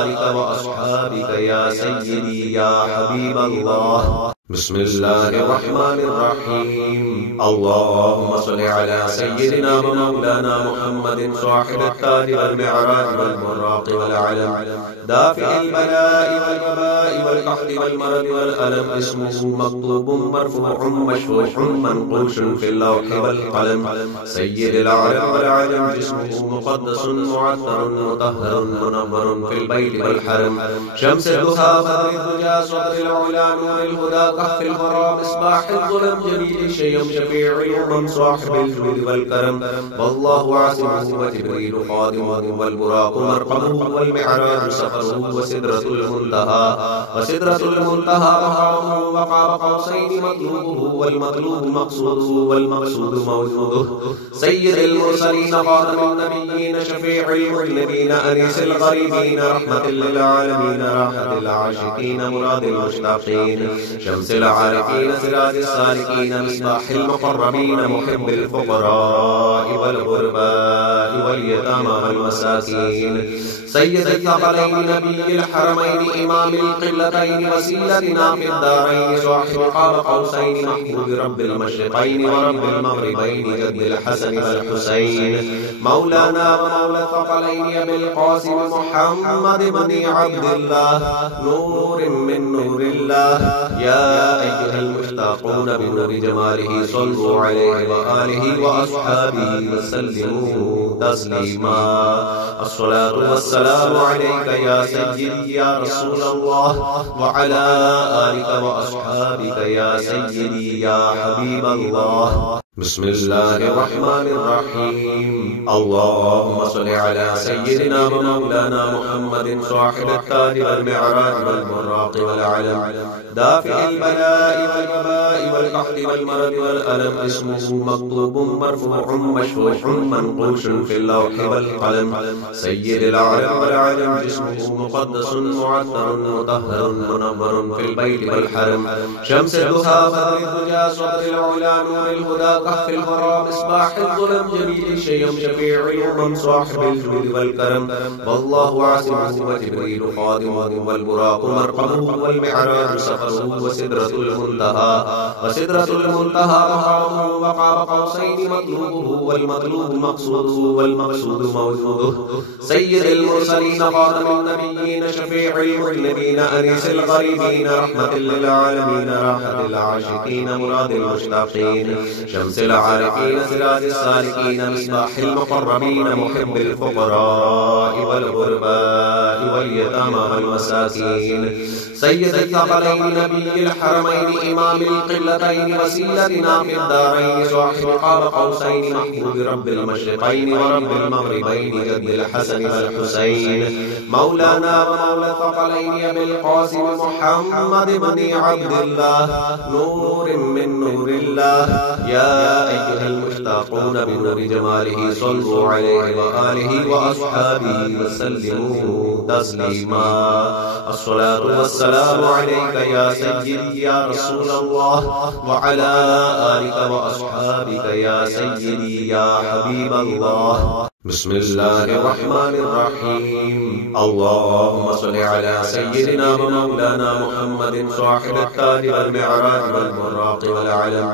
آلك وأصحابك يا سيدي يا حبيب الله بسم الله الرحمن الرحيم اللهم صل على سيدنا ومولانا محمد صاحب التاج والمعراج والبراق والعلم دافع البلاء والوباء والقحط والمرض والألم اسمه مكتوب مرفوع مشفوح منقوش في اللوح والقلم سيد العرب والعجم جسمه مقدس معطر مطهر منور في البيت والحرم شمس الضحى بدر الدجى صدر العلا نور الهدى كهف الورى مصباح الظلم جميل شيم شفيع الأمم صاحب الجود والكرم والله عاصمه وجبريل خادمه والبراق مرقمه والمعراج سفره وسدرة المنتهى مقامه وقاب قوسين مطلوبه والمطلوب مقصوده والمقصود موجوده سيد المرسلين خاتم النبيين شفيع المذنبين أنيس الغريبين رحمة للعالمين راحة العاشقين مراد المشتاقين شمس العارفين سراج السالكين مصباح المقربين محب الفقراء والغرباء واليتامى والمساكين سيد الثقلين نبي الحرمين إمام القبلتين وسيلتنا في الدارين صاحب قاب قوسين محبوب رب المشرقين ورب المغربين جد الحسن والحسين مولانا ومولى الثقلين أبي القاسم محمد بن عبد الله نور من نور الله يا أيها المشتاقون بنور جماله صلوا عليه وآله وأصحابه وسلموا تسليما الصلاة والسلام عليك يا سيدي يا رسول الله وعلى آلك وأصحابك يا سيدي يا حبيب الله بسم الله الرحمن الرحيم اللهم صل على سيدنا ومولانا محمد صاحب التاج والمعراج والبراق والعلم دافع البلاء والوباء والقحط والمرض والألم اسمه مكتوب مرفوع مشفوح منقوش في اللوح والقلم سيد العرب والعجم جسمه مقدس معطر مطهر منور في البيت والحرم شمس الضحى بدر الدجى صدر العلا نور الهدى كهف الورى مصباح الظلم جميل الشيم شفيع الأمم صاحب الجود والكرم والله عاصمه وجبريل خادمه والبراق مرقمه والمعراج سفره وسدرة المنتهى مقامه وقاب قوسين مطلوبه والمطلوب مقصوده والمقصود موجوده سيد المرسلين خاتم النبيين شفيع المذنبين أنيس الغريبين رحمة للعالمين راحة العاشقين مراد المشتاقين شمس العارفين سراج السالكين مصباح المقربين محب الفقراء والغرباء واليتامى والمساكين سيد الثقلين نبي الحرمين إمام القبلتين وسيلتنا في الدارين صاحب قاب قوسين محمود رب المشرقين ورب المغربين جد الحسن والحسين مولانا ومولى الثقلين أبي القاسم محمد بن عبد الله نور من نور الله يا أيها المشتاقون بنور جماله صلوا عليه وآله وأصحابه وسلموا تسليما الصلاة والسلام عليك يا سيدي يا رسول الله وعلى آلك وأصحابك يا سيدي يا حبيب الله بسم الله الرحمن الرحيم اللهم صل على سيدنا ومولانا محمد صاحب التاج والمعراج والبراق والعلم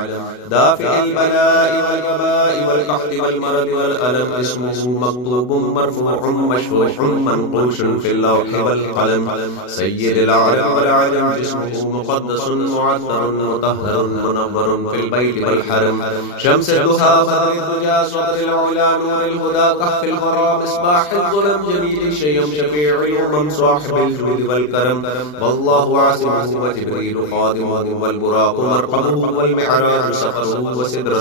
دافع البلاء والوباء والقحط والمرض والألم اسمه مكتوب مرفوع مشفوع منقوش في اللوح والقلم سيد العرب والعجم جسمه مقدس معطر مطهر منور في البيت والحرم شمس الضحى بدر الدجى صدر العلا نور الهدى كهف الورى مصباح الظلم جميل الشيم شفيع الأمم صاحب الجود والكرم والله عاصمه وجبريل خادمه والبراق مرقمه والمعراج سفره وسدرة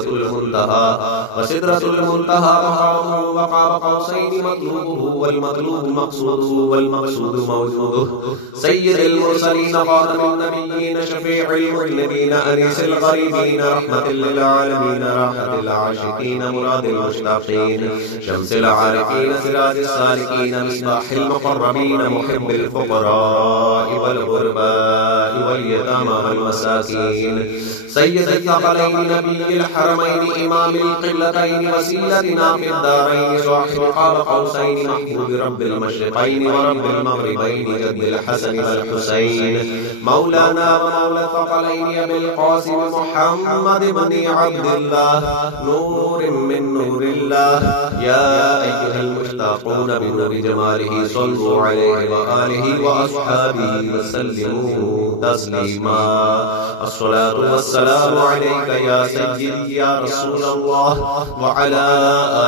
المنتهى مقامه وقاب قوسين مطلوبه والمطلوب مقصوده والمقصود موجوده سيد المرسلين خاتم النبيين شفيع المذنبين أنيس الغريبين رحمة للعالمين راحة العاشقين مراد المشتاقين شمس العارفين سراج السالكين مصباح المقربين محب الفقراء والغرباء واليتامى والمساكين سيد الثقلين نبي الحرمين إمام القبلتين وسيلتنا في الدارين صاحب قاب قوسين محمود رب المشرقين ورب المغربين جد الحسن والحسين مولانا ومولى الثقلين أبي القاسم محمد بن عبد الله نور من نور الله يا أيها المشتاقون بنور جماله صلوا عليه وآله وأصحابه وسلموا تسليما الصلاة والسلام عليك يا سيدي يا رسول الله وعلى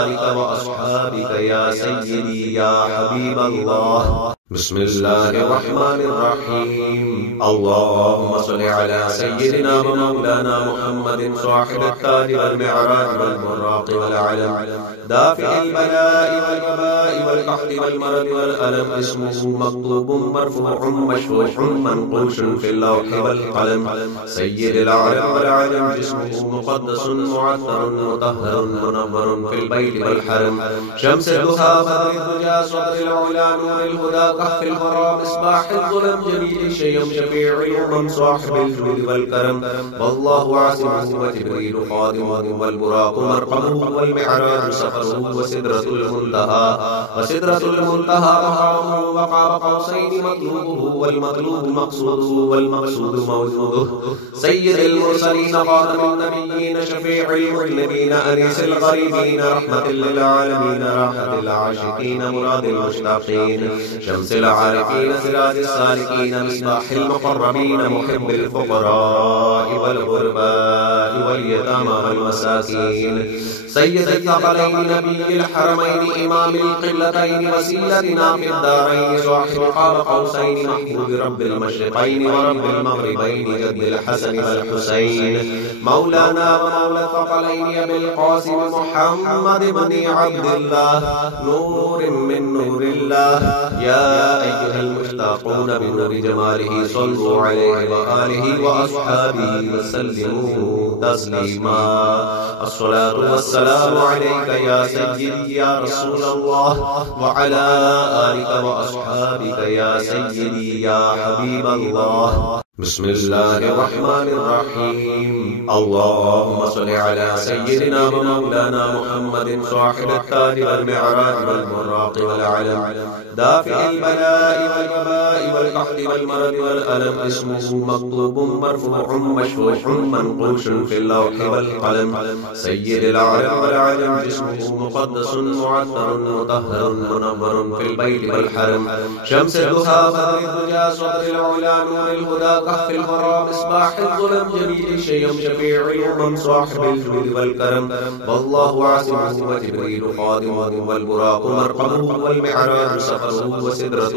آلك وأصحابك يا سيدي يا حبيب الله بسم الله الرحمن الرحيم اللهم صل على سيدنا ومولانا محمد صاحب التاج والمعراج والبراق والعلم دافع البلاء والوباء والقحط والمرض والألم اسمه مكتوب مرفوع مشفوع منقوش في اللوح والقلم سيد العرب والعجم جسمه مقدس معطر مطهر منور في البيت والحرم شمس الضحى بدر الدجى صدر العلا نور الهدى كهف الورى مصباح الظلم جميل الشيم شفيع الأمم صاحب الجود والكرم والله عاصمه وجبريل خادمه والبراق مرقمه والمعراج سفره وسدرة المنتهى مقامه وقاب قوسين مطلوبه والمطلوب مقصوده والمقصود موجوده سيد المرسلين خاتم النبيين شفيع المذنبين أنيس الغريبين رحمة للعالمين راحة العاشقين مراد المشتاقين شمس العارفين سراج السالكين مصباح المقربين محب الفقراء والغرباء واليتامى والمساكين سيد الثقلين نبي الحرمين إمام القبلتين وسيلتنا في الدارين صاحب قاب قوسين محمود رب المشرقين ورب المغربين جد الحسن والحسين مولانا ومولى الثقلين أبي القاسم محمد بن عبد الله نور من نور الله يا أيها المشتاقون بنور جماله صلوا عليه وآله وأصحابه وسلموا تسليما الصلاة والسلام عليك يا سيدي يا رسول الله وعلى آلك وأصحابك يا سيدي يا حبيب الله بسم الله الرحمن الرحيم. اللهم صل على سيدنا ومولانا محمد صاحب التاج والمعراج والبراق والعلم دافع البلاء والوباء والقحط والمرض والألم اسمه مكتوب مرفوع مشفوع منقوش في اللوح والقلم سيد العالم والعجم جسمه مقدس معطر مطهر منور في البيت والحرم شمس الضحى بدر الدجى صدر العلا نور الهدى كهف الورى مصباح الظلم جميل الشيم شفيع الأمم صاحب الجود والكرم والله عاصمه وجبريل خادمه والبراق مرقمه والمعراج سفره وسدرة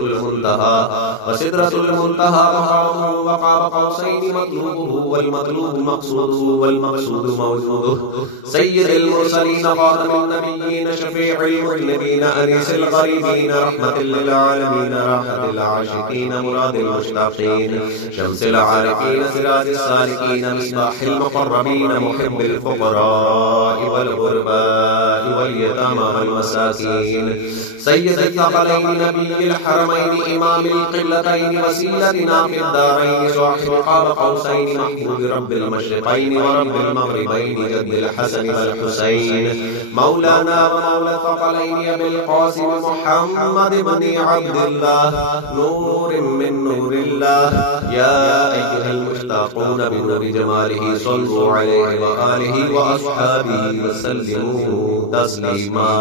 المنتهى مقامه وقاب قوسين مطلوبه والمطلوب مقصوده والمقصود موجوده سيد المرسلين خاتم النبيين شفيع المذنبين أنيس الغريبين رحمة للعالمين راحة العاشقين مراد المشتاقين شمس العارفين سراج السالكين مصباح المقربين محب الفقراء والغرباء واليتامى والمساكين سيد الثقلين نبي الحرمين إمام القبلتين وسيلتنا في الدارين صاحب قاب قوسين محمود رب المشرقين ورب المغربين جد الحسن والحسين مولانا ومولى الثقلين أبي القاسم محمد بن عبد الله نور من نور الله يا أيها المشتاقون بنور جماله صلوا عليه وآله وأصحابه وسلموا تسليما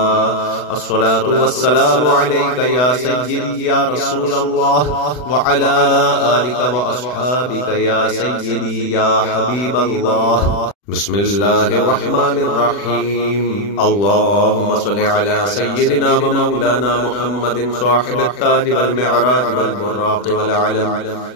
الصلاة والسلام عليك يا سيدي يا رسول الله وعلى آلك وأصحابك يا سيدي يا حبيب الله. بسم الله الرحمن الرحيم. اللهم صل على سيدنا ومولانا محمد صاحب التاج والمعراج والبراق والعلم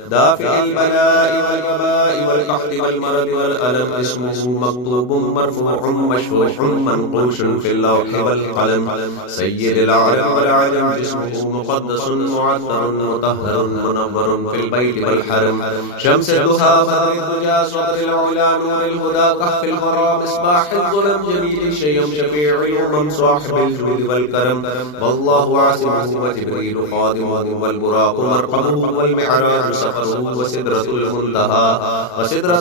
دافع البلاء والوباء والقحط والمرض والألم اسمه مكتوب مرفوع مشفوع منقوش في اللوح والقلم سيد العالم والعجم جسمه مقدس معطر مطهر منور في البيت والحرم شمس الضحى بدر الدجى صدر العلا نور الهدى كهف الورى مصباح الظلم جميل الشيم شفيع الأمم صاحب الجود والكرم والله عاصمه وجبريل خادمه والبراق مرقمه والمعراج سفره وسدرة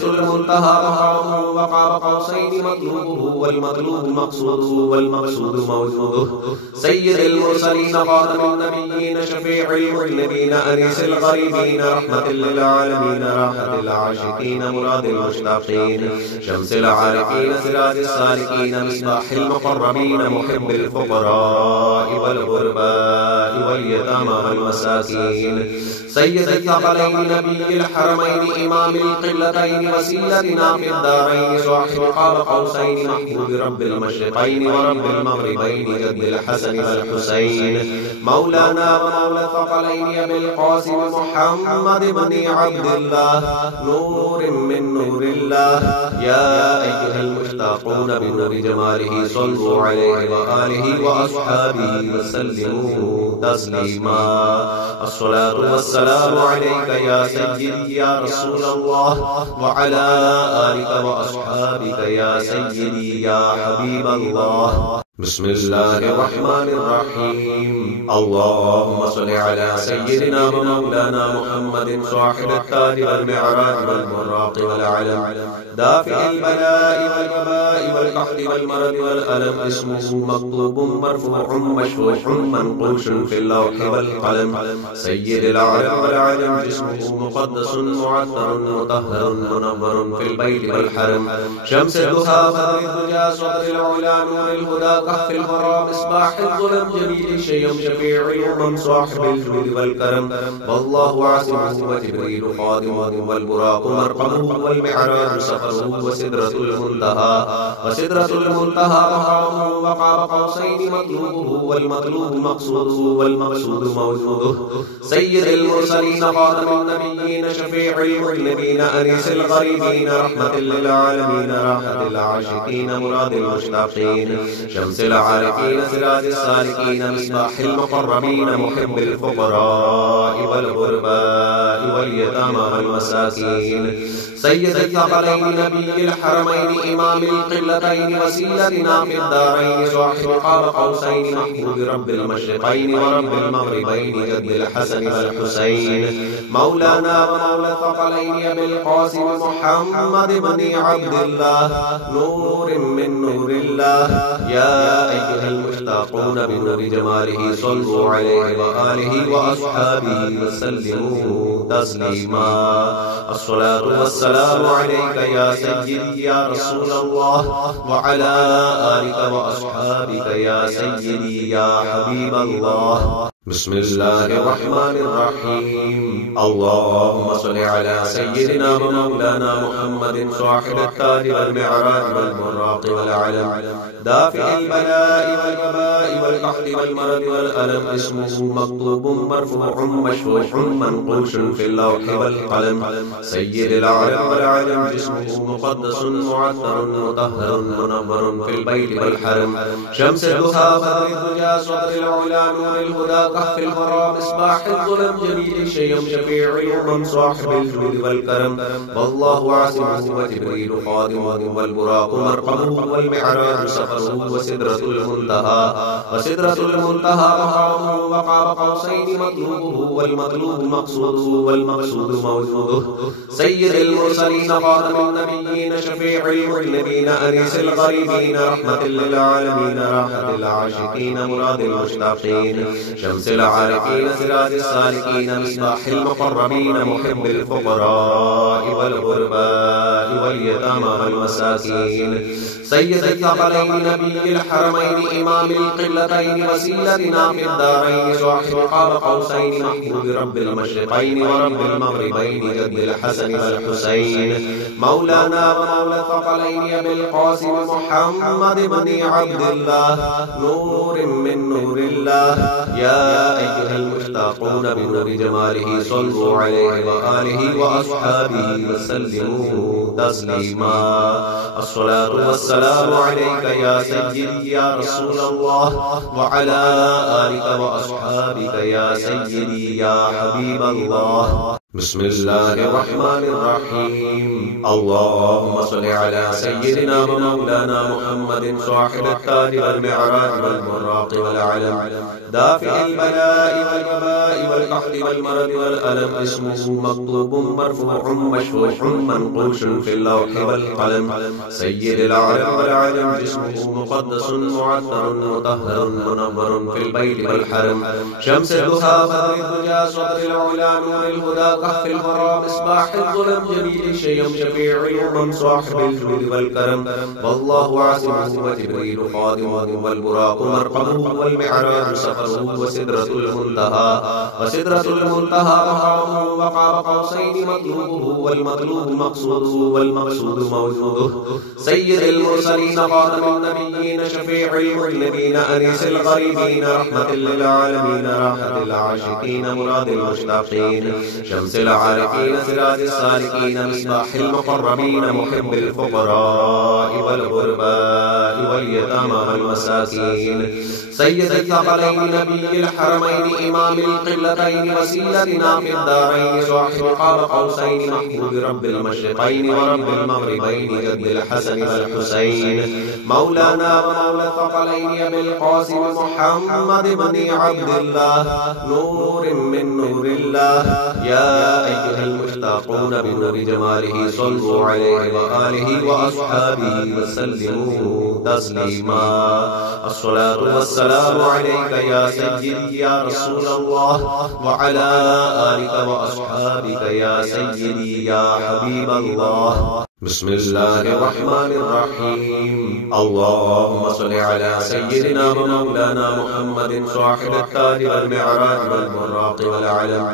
المنتهى مقامه وقاب قوسين مطلوبه والمطلوب مقصوده والمقصود موجوده سيد المرسلين خاتم النبيين شفيع المذنبين أنيس الغريبين رحمة للعالمين راحة العاشقين مراد المشتاقين شمس العارفين سراج السالكين مصباح المقربين محب الفقراء والغرباء واليتامى والمساكين سيد الثقلين نبي الحرمين إمام القبلتين وسيلتنا في الدارين صاحب قاب قوسين محمود رب المشرقين ورب المغربين جد الحسن والحسين مولانا ومولى الثقلين أبي القاسم محمد بن عبد الله نور من نور الله يا أيها المشتاقون بنور جماله صلوا عليه وآله وأصحابه وسلموا تسليما الصلاة والسلام عليك يا سيدي يا رسول الله وعلى آلك وأصحابك يا سيدي يا حبيب الله. بسم الله الرحمن الرحيم. اللهم صل على سيدنا ومولانا محمد صاحب التاج والمعراج والبراق والعلم دافع البلاء والوباء والقحط والمرض والألم اسمه مكتوب مرفوع مشفوع منقوش في اللوح والقلم سيد العالم والعجم جسمه مقدس معطر مطهر منور في البيت والحرم شمس الضحى بدر الدجى صدر العلا نور الهدى كهف الورى مصباح الظلم جميل الشيم شفيع الأمم صاحب الجود والكرم والله عاصمه وجبريل خادمه والبراق مرقمه والمعراج سفره وسدرة المنتهى مقامه وقاب قوسين مطلوبه والمطلوب مقصوده والمقصود موجوده سيد المرسلين خاتم النبيين شفيع المذنبين أنيس الغريبين رحمة للعالمين راحة العاشقين مراد المشتاقين شمس العارفين سراج السالكين مصباح المقربين محب الفقراء والغرباء واليتامى والمساكين سيد الثقلين نبي الحرمين إمام القبلتين وسيلتنا في الدارين صاحب قاب قوسين محمود رب المشرقين ورب المغربين جد الحسن والحسين مولانا ومولى الثقلين أبي القاسم محمد بن عبد الله نور من نور الله يا أيها المشتاقون بنور جماله صلوا عليه وآله وأصحابه وسلموا تسليما الصلاة والسلام عليك يا سيدي يا رسول الله وعلى آلك وأصحابك يا سيدي يا حبيب الله بسم الله الرحمن الرحيم اللهم صل على سيدنا ومولانا محمد صاحب التاج والمعراج والبراق والعلم دافع البلاء والوباء والقحط والمرض والألم اسمه مكتوب مرفوع مشفوع منقوش في اللوح والقلم سيد العالم والعجم جسمه مقدس معطر مطهر منور في البيت والحرم شمس الضحى بدر الدجى صدر العلا نور الهدى كهف الورى مصباح الظلم جميل شيم شفيع الأمم صاحب الجود والكرم والله عاصمه وجبريل خادمه والبراق مرقبه والمعراج سفره وسدرة المنتهى مقامه وقاب قوسين مطلوبه والمطلوب مقصوده والمقصود موجوده سيد المرسلين خاتم النبيين شفيع المذنبين أنيس الغريبين رحمة للعالمين راحة العاشقين مراد المشتاقين شمس العارفين سراج السالكين مصباح المقربين محب الفقراء والغرباء واليتامى والمساكين سيد الثقلين نبي الحرمين إمام القبلتين وسيلتنا في الدارين صاحب قاب قوسين محمود رب المشرقين ورب المغربين جد الحسن والحسين مولانا ومولى الثقلين أبي القاسم محمد بن عبد الله نور من نور الله يا أيها المشتاقون بنور جماله صلوا عليه وآله وأصحابه وسلموا تسليما الصلاة والسلام عليك يا سيدي يا رسول الله وعلى آلك وأصحابك يا سيدي يا حبيب الله بسم الله الرحمن الرحيم اللهم صل على سيدنا ومولانا محمد صاحب التاج والمعراج والبراق والعلم دافع البلاء والوباء والقحط والمرض والألم اسمه مكتوب مرفوع مشفوع منقوش في اللوح والقلم سيد العالم والعجم جسمه مقدس معطر مطهر منور في البيت والحرم شمس الضحى بدر الدجى صدر العلا نور الهدى كهف الورى مصباح الظلم جميل شيم شفيع الأمم صاحب الجود والكرم والله عاصمه وجبريل خادمه والبراق مرقبه والمعراج سفره وسدرة المنتهى مقامه وقاب قوسين مطلوبه والمطلوب مقصوده والمقصود موجوده سيد المرسلين خاتم النبيين شفيع المذنبين أنيس الغريبين رحمة للعالمين راحة العاشقين مراد المشتاقين شمس العارفين سراج السالكين مصباح المقربين محب الفقراء والغرباء واليتامى والمساكين سيد الثقلين نبي الحرمين إمام القبلتين وسيلتنا في الدارين صاحب قاب قوسين محمود رب المشرقين ورب المغربين جد الحسن والحسين مولانا ومولى الثقلين أبي القاسم محمد بن عبد الله نور من نور الله يا أيها المشتاقون بنور جماله صلوا عليه وآله وأصحابه وسلموا تسليما الصلاة والسلام عليك يا سيدي يا رسول الله وعلى آلك وأصحابك يا سيدي يا حبيب الله بسم الله الرحمن الرحيم اللهم صل على سيدنا ومولانا محمد صاحب التاج والمعراج والبراق والعلم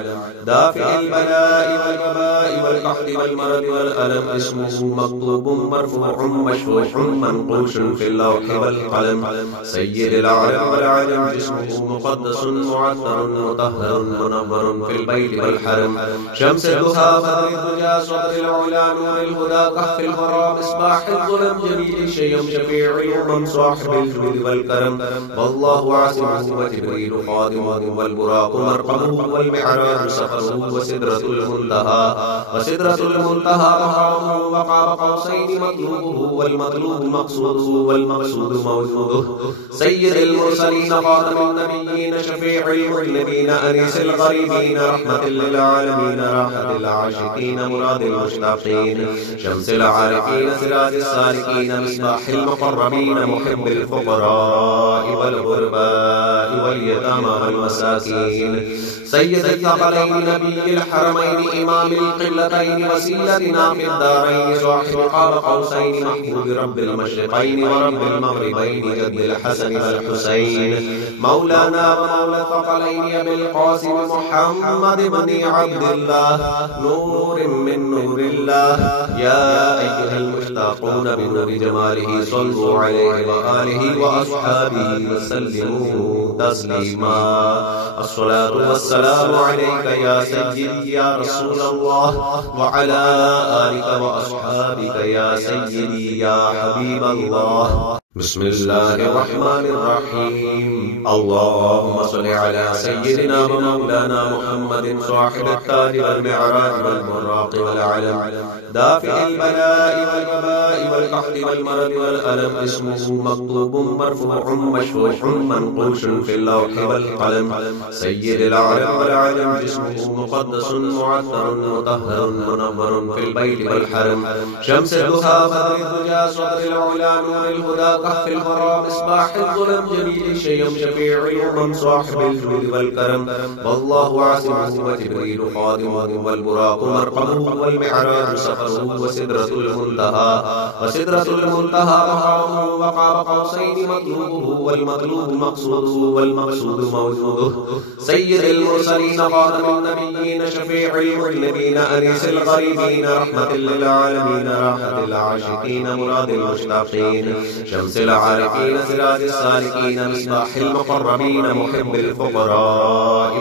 دافع البلاء والوباء والقحط والمرض والألم اسمه مكتوب مرفوع مشفوع منقوش في اللوح والقلم سيد العالم والعجم جسمه مقدس معطر مطهر منور في البيت والحرم شمس الضحى بدر الدجى صدر العلا نور الهدى كهف الورى مصباح الظلم جميل الشيم شفيع الأمم صاحب الجود والكرم والله عاصمه وجبريل خادمه والبراق مرقمه والمعراج سفره وسدرة المنتهى مقامه وقاب قوسين مطلوبه والمطلوب مقصوده والمقصود موجوده سيد المرسلين خاتم النبيين شفيع المذنبين أنيس الغريبين رحمة للعالمين راحة العاشقين مراد المشتاقين شمس العارفين سراج السالكين مصباح المقربين محب الفقراء والغرباء واليتامى والمساكين سيد الثقلين نبي الحرمين إمام القبلتين وسيلتنا في الدارين صاحب قاب قوسين محمود رب المشرقين ورب المغربين جد الحسن والحسين مولانا ومولى الثقلين أبي القاسم محمد بن عبد الله نور من نور الله يا أيها المشتاقون بنور جماله صلوا عليه وآله وأصحابه وسلموا تسليما الصلاة والسلام عليك يا سيدي يا رسول الله وعلى آلك وأصحابك يا سيدي يا حبيب الله بسم الله الرحمن الرحيم اللهم صل على سيدنا ومولانا محمد صاحب التاج والمعراج والبراق والعلم دافع البلاء والوباء والقحط والمرض والألم اسمه مكتوب مرفوع مشفوع منقوش في اللوح والقلم سيد العرب والعجم جسمه مقدس معطر مطهر منور في البيت والحرم شمس الضحى بدر الدجى صدر العلا نور الهدى كهف الورى مصباح الظلم جميل الشيم شفيع الأمم صاحب الجود والكرم والله عاصمه وجبريل خادمه والبراق مرقمه والمعراج سفره وسدرة المنتهى مقامه وقاب قوسين مطلوبه والمطلوب مقصوده والمقصود موجوده سيد المرسلين خاتم النبيين شفيع المذنبين أنيس الغريبين رحمة للعالمين راحة العاشقين مراد المشتاقين شمس العارفين سراج السالكين مصباح المقربين محب الفقراء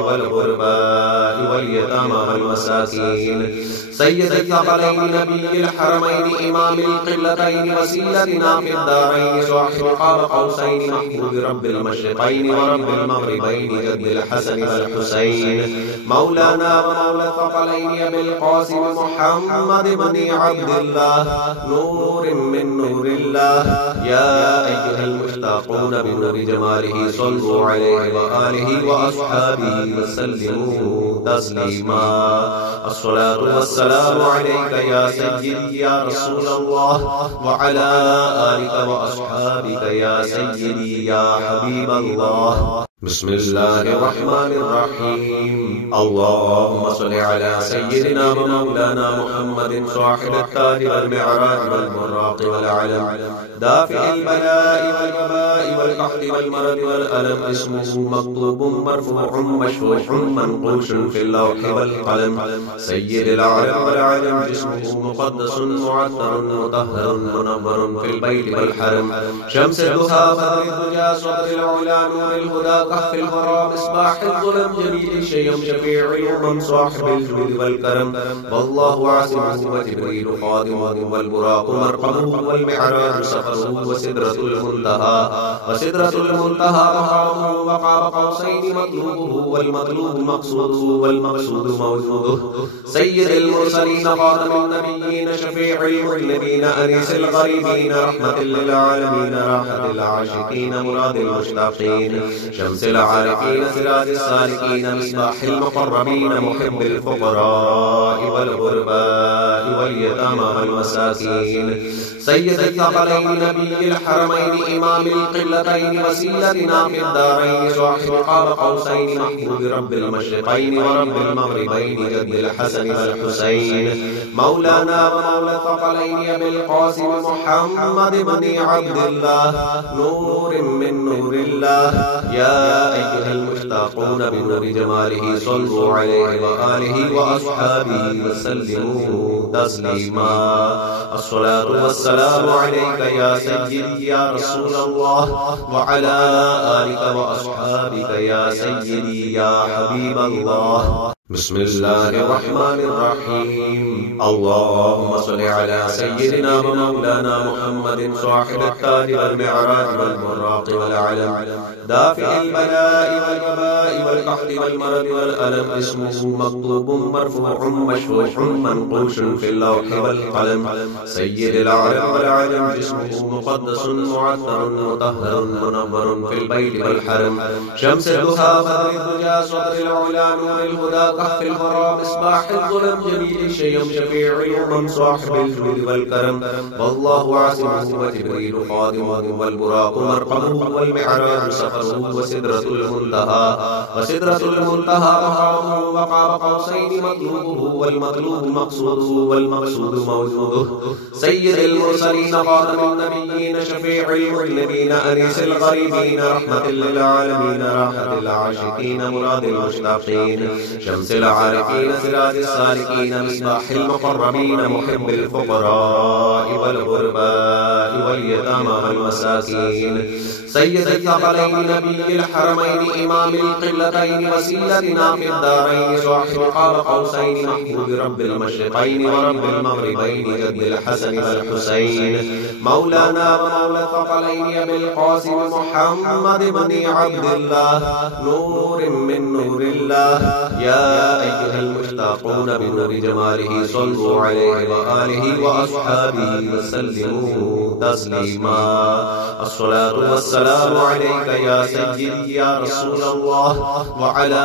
والغرباء واليتامى والمساكين سيد الثقلين نبي الحرمين إمام القبلتين وسيلتنا في الدارين صاحب قاب قوسين محمود رب المشرقين ورب المغربين جد الحسن والحسين مولانا ومولى الثقلين أبي القاسم محمد بن عبد الله نور من نور الله يا أيها المشتاقون بنور جماله صلوا عليه وآله وأصحابه وسلموا تسليما الصلاة والسلام عليك يا سيدي يا رسول الله وعلى آلك وأصحابك يا سيدي يا حبيب الله بسم الله الرحمن الرحيم اللهم صل على سيدنا ومولانا محمد صاحب التاج والمعراج والبراق والعلم دافع البلاء والوباء والقحط والمرض والألم اسمه مكتوب مرفوع مشفوع منقوش في اللوح والقلم سيد العرب والعجم جسمه مقدس معطر مطهر منور في البيت والحرم شمس الضحى بدر الدجى صدر العلا نور الهدى كهف الورى مصباح الظلم جميل الشيم شفيع الأمم صاحب الجود والكرم والله عاصمه وجبريل خادمه والبراق مرقمه والمعراج سفره وسدرة المنتهى مقامه وقاب قوسين مطلوبه والمطلوب مقصوده والمقصود موجوده سيد المرسلين خاتم النبيين شفيع المذنبين أنيس الغريبين رحمة للعالمين راحة العاشقين مراد المشتاقين شمس العارفين سراج السالكين مصباح المقربين محب الفقراء والغرباء واليتامى والمساكين سيد الثقلين نبي الحرمين إمام القبلتين وسيلتنا في الدارين صاحب قاب قوسين محمود رب المشرقين ورب المغربين جد الحسن والحسين مولانا ومولى الثقلين أبي القاسم محمد بن عبد الله نور من نور الله يا أيها المشتاقون بنور جماله صلوا عليه وآله وأصحابه وسلموا تسليما الصلاة والسلام عليك يا سيدي يا رسول الله وعلى آلك وأصحابك يا سيدي يا حبيب الله بسم الله الرحمن الرحيم اللهم صل على سيدنا ومولانا محمد صاحب التاج والمعراج والبراق والعلم دافع البلاء والوباء والقحط والمرض والألم اسمه مكتوب مرفوع مشفوع منقوش في اللوح والقلم سيد العرب والعجم جسمه مقدس معطر مطهر منور في البيت والحرم شمس الضحى بدر الدجى صدر العلا نور الهدى كهف الورى مصباح الظلم جميل الشيم شفيع الأمم صاحب الجود والكرم والله عاصمه وجبريل خادمه والبراق مرقمه والمعراج سفره وسدرة المنتهى مقامه وقاب قوسين مطلوبه والمطلوب مقصوده والمقصود موجوده سيد المرسلين خاتم النبيين شفيع المذنبين أنيس الغريبين رحمة للعالمين راحة العاشقين مراد المشتاقين شمس العارفين سراج السالكين مصباح المقربين محب الفقراء والغرباء واليتامى والمساكين سيد الثقلين نبي الحرمين إمام القبلتين وسيلتنا في الدارين صاحب قاب قوسين محبوب رب المشرقين ورب المغربين جد الحسن والحسين مولانا ومولى الثقلين أبي القاسم محمد بن عبد الله نور من نور الله يا أيها المشتاقون بنور جماله صلوا عليه وآله وأصحابه وسلموا تسليما الصلاة والسلام عليك يا سيدي يا رسول الله وعلى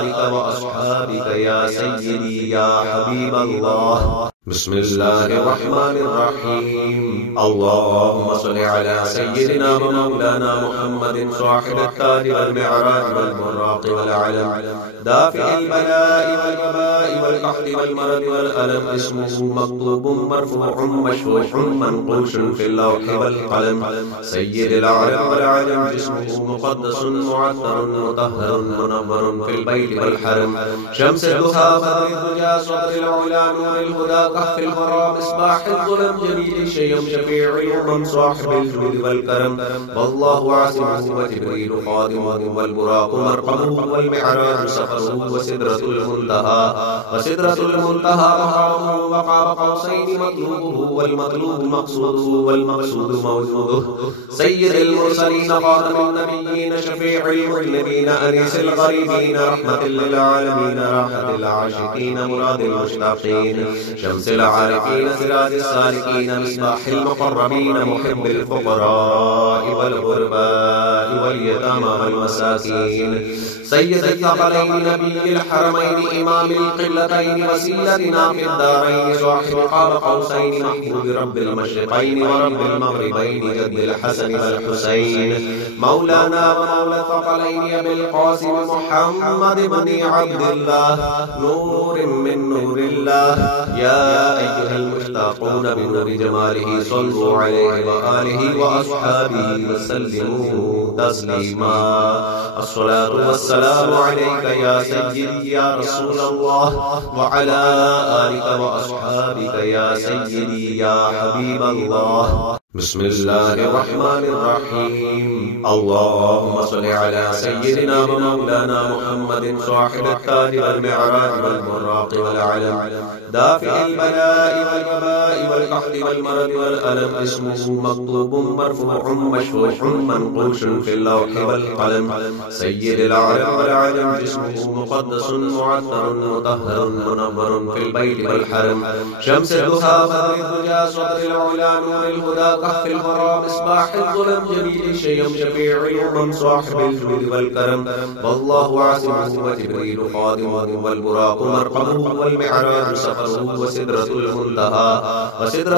آلك وأصحابك يا سيدي يا حبيب الله بسم الله الرحمن الرحيم اللهم صل على سيدنا ومولانا محمد صاحب التاج والمعراج والبراق والعلم دافع البلاء والوباء والقحط والمرض والألم اسمه مكتوب مرفوع مشفوع منقوش في اللوح والقلم سيد العرب والعجم جسمه مقدس معطر مطهر منور في البيت والحرم شمس الضحى بدر الدجى صدر العلا نور الهدى كهف الورى مصباح الظلم جميل الشيم شفيع الأمم صاحب الجود والكرم والله عاصمه وجبريل خادمه والبراق مرقمه والمعراج سفره وسدرة المنتهى مقامه وقاب قوسين مطلوبه والمطلوب مقصوده والمقصود موجوده سيد المرسلين خاتم النبيين شفيع المذنبين أنيس الغريبين رحمة للعالمين راحة العاشقين مراد المشتاقين شمس العارفين سراج السالكين مصباح المقربين محب الفقراء والغرباء واليتامى والمساكين سيد الثقلين نبي الحرمين إمام القبلتين وسيلتنا في الدارين صاحب قاب قوسين محبوب رب المشرقين ورب المغربين جد الحسن والحسين مولانا ومولى الثقلين أبي القاسم محمد بن عبد الله نور من نور الله يا أيها المشتاقون بنور جماله صلوا عليه وآله وأصحابه وسلموا تسليما الصلاة والسلام عليك يا سيدي يا رسول الله وعلى آلك وأصحابك يا سيدي يا حبيب الله بسم الله الرحمن الرحيم اللهم صل على سيدنا ومولانا محمد صاحب التاج والمعراج والبراق والعلم دافع البلاء والوباء والقحط والمرض والألم اسمه مكتوب مرفوع مشفوع منقوش في اللوح والقلم سيد العرب والعجم جسمه مقدس معطر مطهر منور في البيت والحرم شمس الضحى بدر الدجى صدر العلا نور الهدى كهف الورى مصباح الظلم جميل الشيم شفيع الأمم صاحب الجود والكرم والله عاصمه وجبريل خادمه والبراق مرقمه والمعراج سفره وسدرة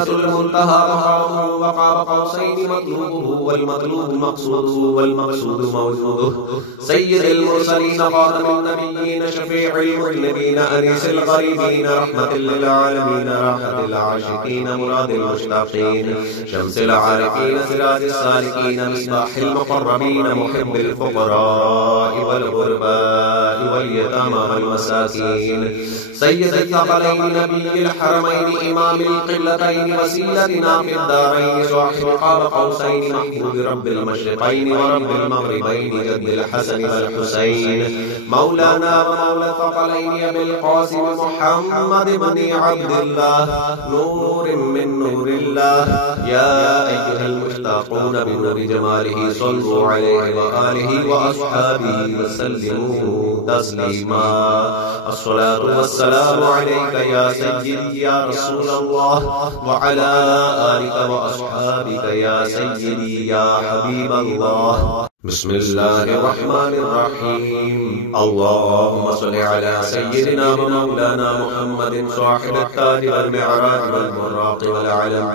المنتهى مقامه وقاب قوسين مطلوبه والمطلوب مقصوده والمقصود موجوده سيد المرسلين خاتم النبيين شفيع المذنبين أنيس الغريبين رحمة للعالمين راحة العاشقين مراد المشتاقين شمس شمس العارفين سراج السالكين مصباح المقربين محب الفقراء والغرباء واليتامى والمساكين سيد الثقلين نبي الحرمين إمام القبلتين وسيلتنا في الدارين صاحب قاب قوسين محمود رب المشرقين ورب المغربين جد الحسن والحسين مولانا ومولى الثقلين أبي القاسم محمد بن عبد الله نور من نور الله يا أيها المشتاقون بنور جماله صلوا عليه وآله وأصحابه وسلموا تسليما الصلاة والسلام عليك يا سيدي يا رسول الله وعلى آلك وأصحابك يا سيدي يا حبيب الله بسم الله الرحمن الرحيم اللهم صل على سيدنا ومولانا محمد صاحب التاج والمعراج والبراق والعلم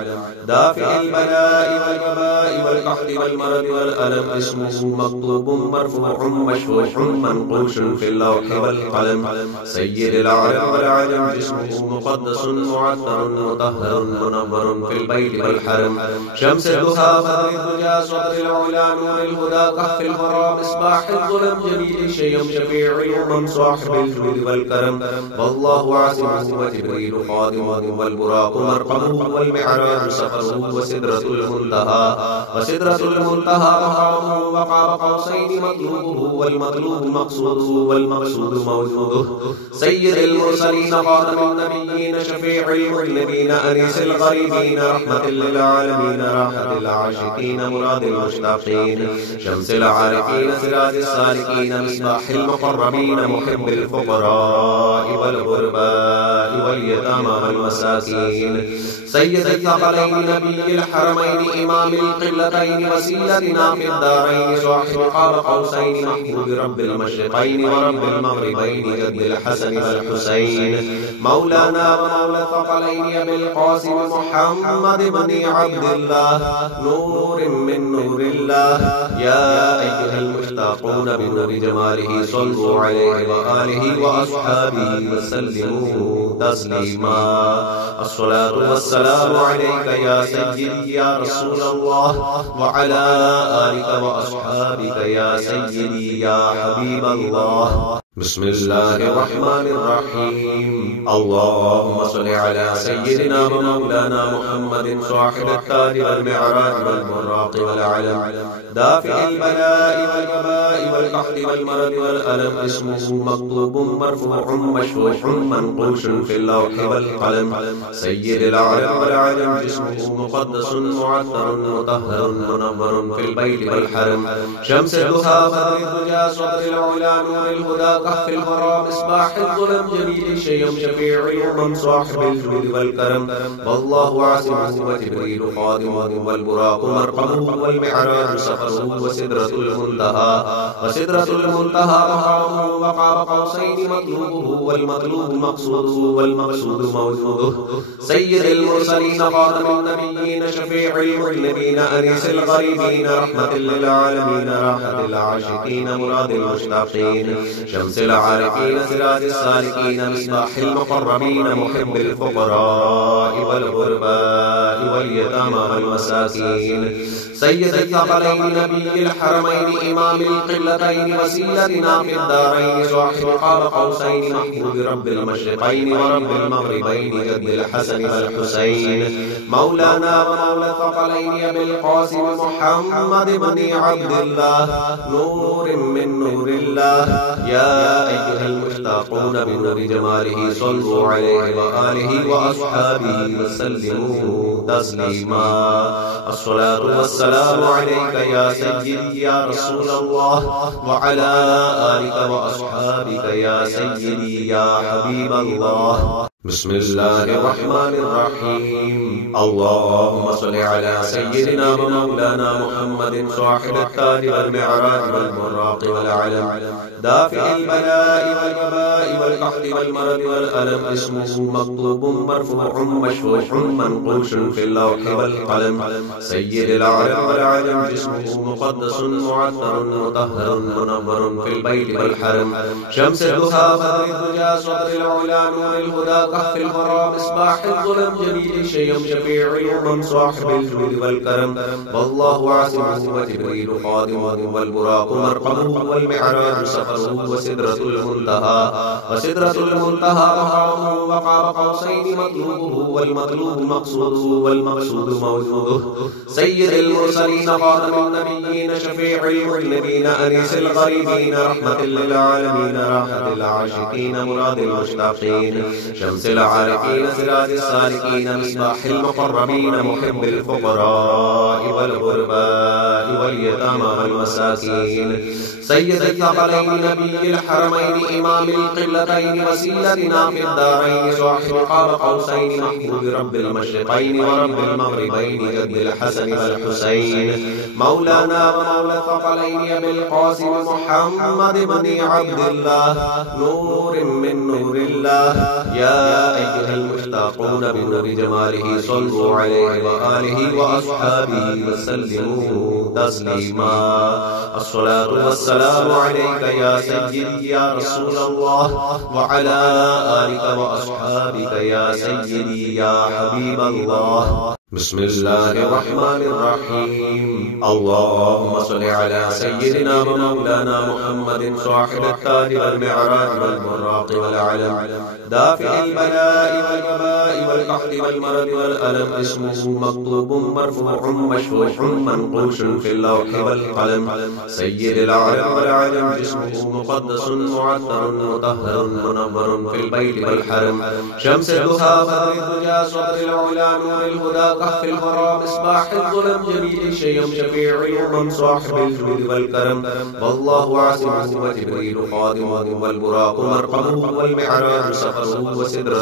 دافع البلاء والوباء والقحط والمرض والألم اسمه مكتوب مرفوع مشفوع منقوش في اللوح والقلم سيد العرب والعجم جسمه مقدس معطر مطهر منور في البيت والحرم شمس الضحى بدر الدجى صدر العلا نور الهدى كهف الورى مصباح الظلم جميل شيم شفيع الأمم صاحب الجود والكرم والله عاصمه وجبريل خادمه والبراق مرقمه والمعراج سفره وسدرة المنتهى مقامه وقاب قوسين مطلوبه والمطلوب مقصوده والمقصود موجوده سيد المرسلين خاتم النبيين شفيع المذنبين أنيس الغريبين رحمة للعالمين راحة العاشقين مراد المشتاقين شمس العارفين سراج السالكين مصباح المقربين محب الفقراء والغرباء واليتامى والمساكين سيد الثقلين نبي الحرمين إمام القبلتين وسيلتنا في الدارين صاحب قاب قوسين محمود رب المشرقين ورب المغربين جد الحسن والحسين مولانا ومولى الثقلين أبي القاسم محمد بن عبد الله نور من نور الله يا أيها المشتاقون بنور جماله صلوا عليه وآله وأصحابه وسلموا تسليما الصلاة والسلام عليك يا سيدي يا رسول الله وعلى آلك وأصحابك يا سيدي يا حبيب الله بسم الله الرحمن الرحيم اللهم صل على سيدنا ومولانا محمد صاحب التاج والمعراج والبراق والعلم دافع البلاء والوباء والقحط والمرض والألم اسمه مكتوب مرفوع مشفوع منقوش في اللوح والقلم سيد العرب والعجم جسمه مقدس معطر مطهر منور في البيت والحرم شمس الضحى بدر الدجى صدر العلا نور الهدى كهف الورى مصباح الظلم جميل شيم شفيع الأمم صاحب الجود والكرم والله عاصمه وجبريل خادمه والبراق مرقمه والمعراج سفره وسدرة المنتهى مقامه وقاب قوسين مطلوبه والمطلوب مقصوده والمقصود موجوده سيد المرسلين خاتم النبيين شفيع المذنبين أنيس الغريبين رحمة للعالمين راحة العاشقين مراد المشتاقين شمس العارفين سراج السالكين مصباح المقربين محب الفقراء والغرباء واليتامى والمساكين سيد الثقلين نبي الحرمين إمام القبلتين وسيلتنا في الدارين صاحب قاب قوسين محمود رب المشرقين ورب المغربين جد الحسن والحسين مولانا ومولى الثقلين أبي القاسم محمد بن عبد الله نور من نور الله يا أيها المشتاقون بنور جماله صلوا عليه وآله وأصحابه وسلموا تسليما الصلاة والسلام عليك يا سيدي يا رسول الله وعلى آلك وأصحابك يا سيدي يا حبيب الله بسم الله الرحمن الرحيم اللهم صل على سيدنا ومولانا محمد صاحب التاج والمعراج والبراق والعلم دافع البلاء والوباء والقحط والمرض والألم اسمه مكتوب مرفوع مشفوع منقوش في اللوح والقلم سيد العرب والعجم جسمه مقدس معطر مطهر منور في البيت والحرم شمس الضحى بدر الدجى صدر العلا نور الهدى كهف الورى مصباح الظلم جميل الشيم شفيع الأمم صاحب الجود والكرم والله عاصمه وجبريل خادمه والبراق مرقمه والمعراج سفره وسدرة المنتهى مقامه وقاب قوسين مطلوبه والمطلوب مقصوده والمقصود موجوده سيد المرسلين خاتم النبيين شفيع المذنبين أنيس الغريبين رحمة للعالمين راحة العاشقين مراد المشتاقين شمس العارفين سراج السالكين مصباح المقربين محب الفقراء والغرباء واليتامى والمساكين سيد الثقلين نبي الحرمين إمام القبلتين وسيلتنا في الدارين صاحب قاب قوسين محمود رب المشرقين ورب المغربين جد الحسن والحسين مولانا ومولى الثقلين أبي القاسم محمد بن عبد الله نور من نور الله يا أيها المشتاقون بنور جماله صلوا عليه وآله وأصحابه وسلموا تسليما الصلاة والسلام عليك يا سيدي يا رسول الله وعلى آلك وأصحابك يا سيدي يا حبيب الله بسم الله الرحمن الرحيم اللهم صل على سيدنا ومولانا محمد صاحب التاج والمعراج والبراق والعلم دافع البلاء والوباء والقحط والمرض والألم اسمه مكتوب مرفوع مشفوع منقوش في اللوح والقلم سيد العرب والعجم جسمه مقدس معطر مطهر منور في البيت والحرم شمس الضحى بدر الدجى صدر العلا نور الهدى كهف الورى مصباح الظلم جميل الشيم شفيع الأمم صاحب الجود والكرم والله عاصمه وجبريل خادمه والبراق مرقمه والمعراج سفره وسدرة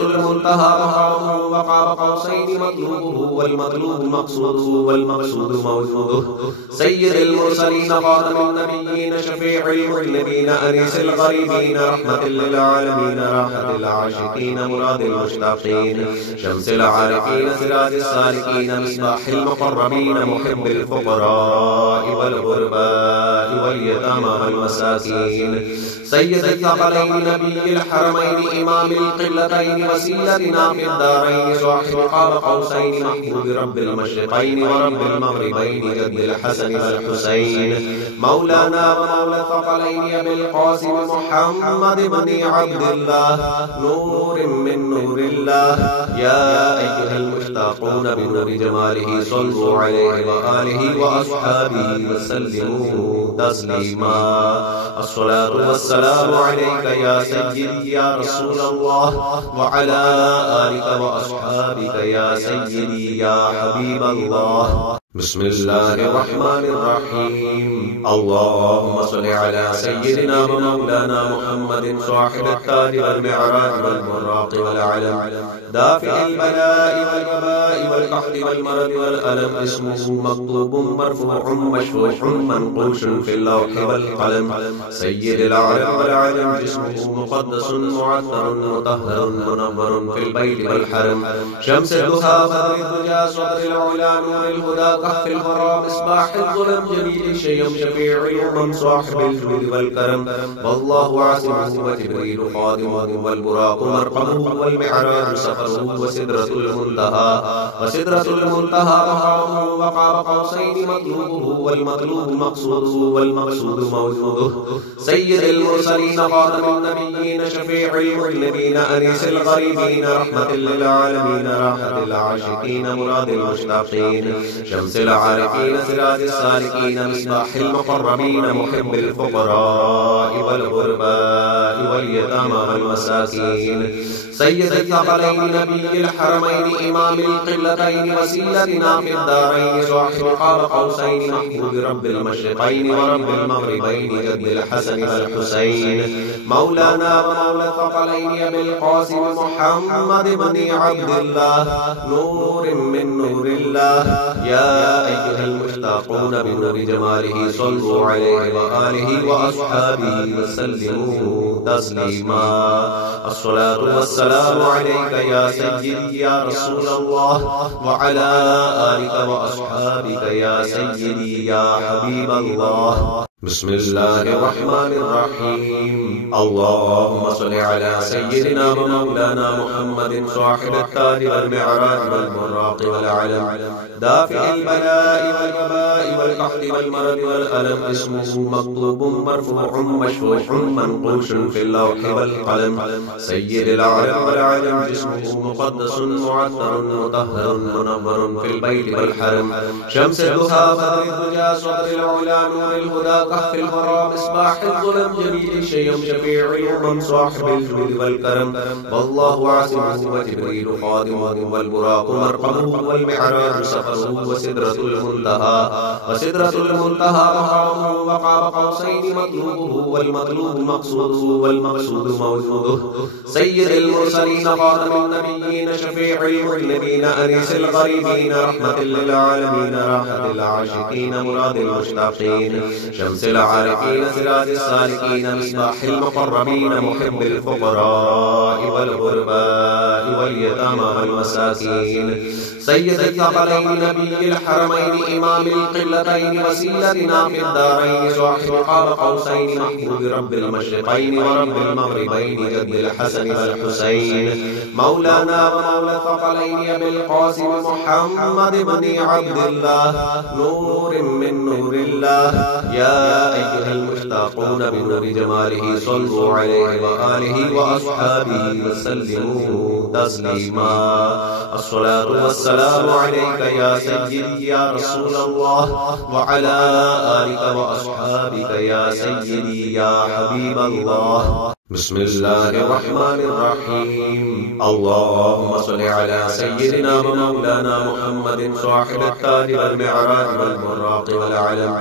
المنتهى مقامه وقاب قوسين مطلوبه والمطلوب مقصوده والمقصود موجوده سيد المرسلين خاتم النبيين شفيع المذنبين أنيس الغريبين رحمة للعالمين راحة العاشقين مراد المشتاقين شمس العارفين سراج السالكين مصباح المقربين محب الفقراء والغرباء واليتامى والمساكين سيد الثقلين نبي الحرمين إمام القبلتين وسيلتنا في الدارين صاحب قاب قوسين محمود رب المشرقين ورب المغربين جد الحسن والحسين مولانا ومولى الثقلين أبي القاسم محمد بن عبد الله نور من نور الله يا أيها المشتاقون بنور جماله صلوا عليه وآله وأصحابه وسلموا تسليما الصلاة والسلام عليك يا سيدي يا رسول الله وعلى آلك وأصحابك يا سيدي يا حبيب الله بسم الله الرحمن الرحيم اللهم صل على سيدنا ومولانا محمد صاحب التاج والمعراج والبراق والعلم دافع البلاء والوباء والقحط والمرض والألم اسمه مكتوب مرفوع مشفوع منقوش في اللوح والقلم سيد العرب والعجم جسمه مقدس معطر مطهر منور في البيت والحرم شمس الضحى بدر الدجى صدر العلا نور الهدى كهف الورى مصباح الظلم جميل الشيم شفيع الأمم صاحب الجود والكرم والله عاصمه وجبريل خادمه والبراق مرقمه والمعراج سفره وسدرة المنتهى مقامه وقاب قوسين مطلوبه والمطلوب مقصوده والمقصود موجوده سيد المرسلين خاتم النبيين شفيع المذنبين أنيس الغريبين رحمة للعالمين راحة العاشقين مراد المشتاقين شمس العارفين سراج السالكين مصباح المقربين محب الفقراء والغرباء واليتامى والمساكين سيد الثقلين نبي الحرمين إمام القبلتين وسيلتنا في الدارين صاحب قاب قوسين محمود رب المشرقين ورب المغربين جد الحسن والحسين مولانا ومولى الثقلين أبي القاسم محمد بن عبد الله نور من نور الله يا أيها المشتاقون بنور جماله صلوا عليه وآله وأصحابه وسلموا تسليما الصلاة والسلام عليك يا سيدي يا رسول الله وعلى آلك وأصحابك يا سيدي يا حبيب الله بسم الله الرحمن الرحيم. اللهم صل على سيدنا ومولانا محمد صاحب التاج والمعراج والبراق والعلم، دافع البلاء والوباء والقحط والمرض والألم، اسمه مكتوب مرفوع مشفوع منقوش في اللوح والقلم، سيد العرب والعجم، جسمه مقدس معطر مطهر منور في البيت والحرم، شمس الضحى بدر الدجى صدر العلا نور الهدى كهف الورى مصباح الظلم، جميل الشيم شفيع الأمم صاحب الجود والكرم، والله عاصمه وجبريل خادمه والبراق مرقمه والمعراج سفره وسدرة المنتهى مقامه وقاب قوسين مطلوبه والمطلوب مقصوده والمقصود موجوده، سيد المرسلين خاتم النبيين شفيع المذنبين أنيس الغريبين رحمة للعالمين راحة العاشقين مراد المشتاقين، شمس العارفين سراج السالكين مصباح المقربين محب الفقراء والغرباء واليتامى والمساكين، سيد الثقلين نبي الحرمين إمام القبلتين وسيلتنا في الدارين صاحب قاب قوسين محبوب رب المشرقين ورب المغربين جد الحسن والحسين، مولانا ومولى الثقلين أبي القاسم محمد بن عبد الله نور من نور الله، يا أيها المشتاقون بنور جماله صلوا عليه وآله وأصحابه وسلموا تسليما، الصلاة والسلام عليك يا سيدي يا رسول الله وعلى آلك وأصحابك يا سيدي يا حبيب الله. بسم الله الرحمن الرحيم. اللهم صل على سيدنا ومولانا محمد صاحب التاج والمعراج والبراق والعلم،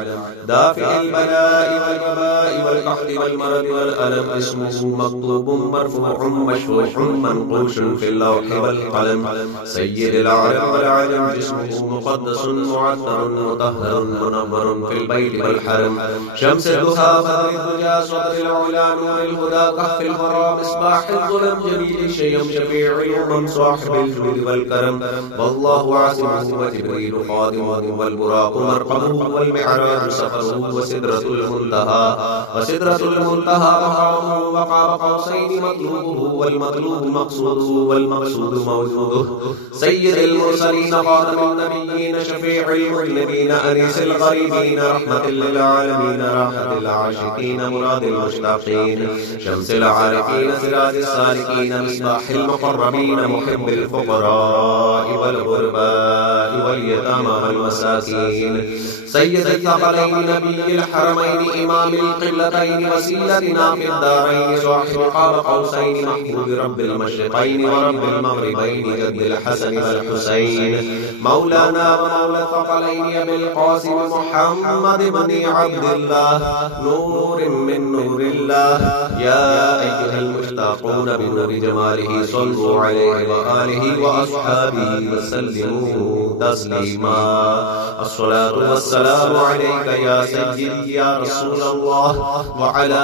دافع البلاء والوباء والقحط والمرض والألم، اسمه مكتوب مرفوع مشفوع منقوش في اللوح والقلم، سيد العرب والعجم، جسمه مقدس معطر مطهر منور في البيت والحرم، شمس الضحى بدر الدجى صدر العلا نور الهدى كهف الورى مصباح الظلم، جميل الشيم شفيع الأمم صاحب الجود والكرم، والله عاصمه وجبريل خادمه والبراق مرقمه والمعراج سفره وسدرة المنتهى مقامه وقاب قوسين مطلوبه والمطلوب مقصوده والمقصود موجوده، سيد المرسلين خاتم النبيين شفيع المذنبين أنيس الغريبين رحمة للعالمين راحة العاشقين مراد المشتاقين، شمس العارفين سراج السالكين مصباح المقربين محب الفقراء والغرباء واليتامى والمساكين، سيد الثقلين نبي الحرمين إمام القبلتين وسيلتنا في الدارين صاحب قاب قوسين محبوب رب المشرقين ورب المغربين جد الحسن والحسين، مولانا ومولى الثقلين أبي القاسم محمد بن عبد الله نور من نور الله، يا أيها المشتاقون بنور جماله صلوا عليه وآله وأصحابه وسلموا تسليما، الصلاة والسلام عليك يا سيدي يا رسول الله وعلى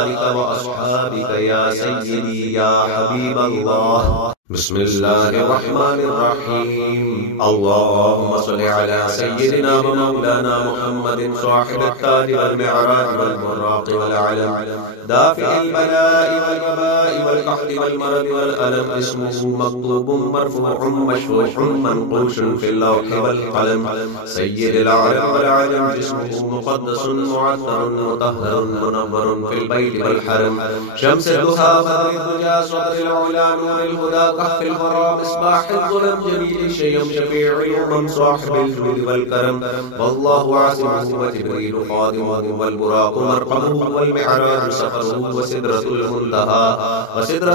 آلك وأصحابك يا سيدي يا حبيب الله. بسم الله الرحمن الرحيم. اللهم صل على سيدنا ومولانا محمد صاحب التاج والمعراج والبراق والعلم، دافع البلاء والوباء والقحط والمرض والألم، اسمه مكتوب مرفوع مشفوع منقوش في اللوح والقلم، سيد العرب والعجم، جسمه مقدس معطر مطهر منور في البيت والحرم، شمس الضحى بدر الدجى صدر العلا نور الهدى كهف الورى مصباح الظلم، جميل الشيم شفيع الأمم صاحب الجود والكرم، والله عاصمه وجبريل خادمه والبراق مرقمه والمعراج سفره وسدرة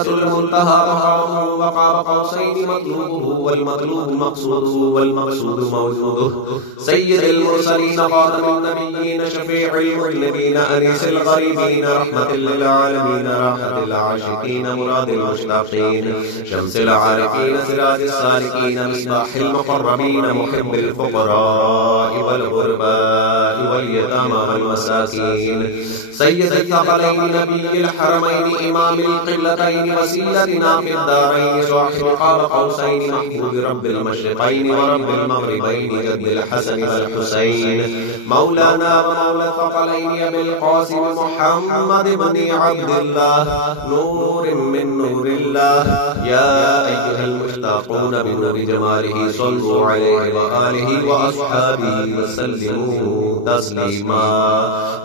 المنتهى مقامه وقاب قوسين مطلوبه والمطلوب مقصوده والمقصود موجوده، سيد المرسلين خاتم النبيين شفيع المذنبين أنيس الغريبين رحمة للعالمين راحة العاشقين مراد المشتاقين، شمس العارفين سراج السالكين مصباح المقربين محب الفقراء والغرباء واليتامى والمساكين سيد الثقلين نبي الحرمين إمام القبلتين وسيلتنا في الدارين صاحب قاب قوسين محمود رب المشرقين ورب المغربين جد الحسن والحسين مولانا ومولى الثقلين أبي القاسم محمد بن عبد الله نور من نور الله يا أيها المشتاقون بنور جماله صلوا عليه وآله وأصحابه وسلموا تسليما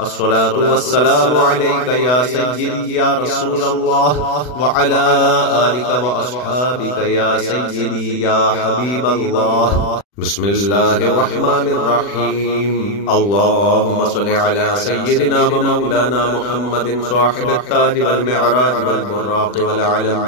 الصلاة والسلام عليك يا سيدي يا رسول الله وعلى آلك وأصحابك يا سيدي يا حبيب الله بسم الله الرحمن الرحيم اللهم صل على سيدنا ومولانا محمد صاحب التاج والمعراج والبراق والعلم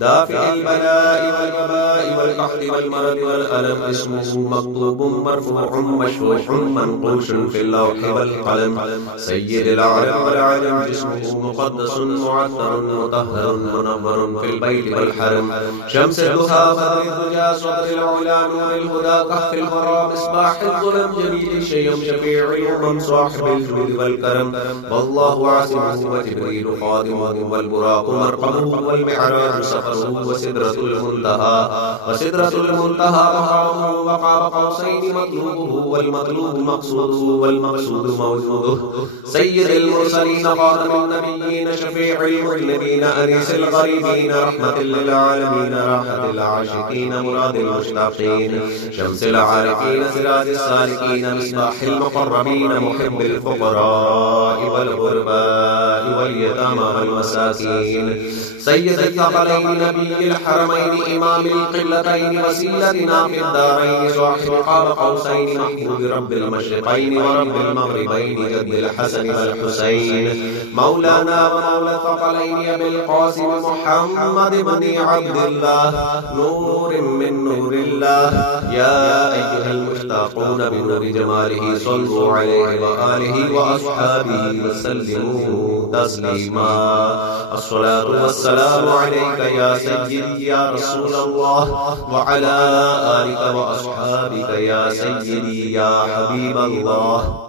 دافع البلاء والوباء والقحط والمرض والألم اسمه مكتوب مرفوع مشفوع منقوش في اللوح والقلم سيد العرب والعجم جسمه مقدس معطر مطهر منور في البيت والحرم شمس الضحى بدر الدجى صدر العلا نور الهدى كهف الورى مصباح الظلم جميل الشيم شفيع الأمم صاحب الجود والكرم والله عاصمه وجبريل خادمه والبراق مرقمه والمعراج سفره وسدرة المنتهى مقامه وقاب قوسين مطلوبه والمطلوب مقصوده والمقصود موجوده سيد المرسلين خاتم النبيين شفيع المذنبين أنيس الغريبين رحمة للعالمين راحة العاشقين مراد المشتاقين شمس العارفين سراج السالكين مصباح المقربين محب الفقراء والغرباء واليتامى والمساكين سيد الثقلين نبي الحرمين إمام القبلتين وسيلتنا في الدارين صاحب قاب قوسين محمود رب المشرقين ورب المغربين جد الحسن والحسين مولانا ومولى الثقلين أبي القاسم محمد بن عبد الله نور من نور الله يا أيها المشتاقون بنور جماله صلوا عليه وآله وأصحابه وسلموا تسليما الصلاة والسلام عليك يا سيدي يا رسول الله وعلى آلك وأصحابك يا سيدي يا حبيب الله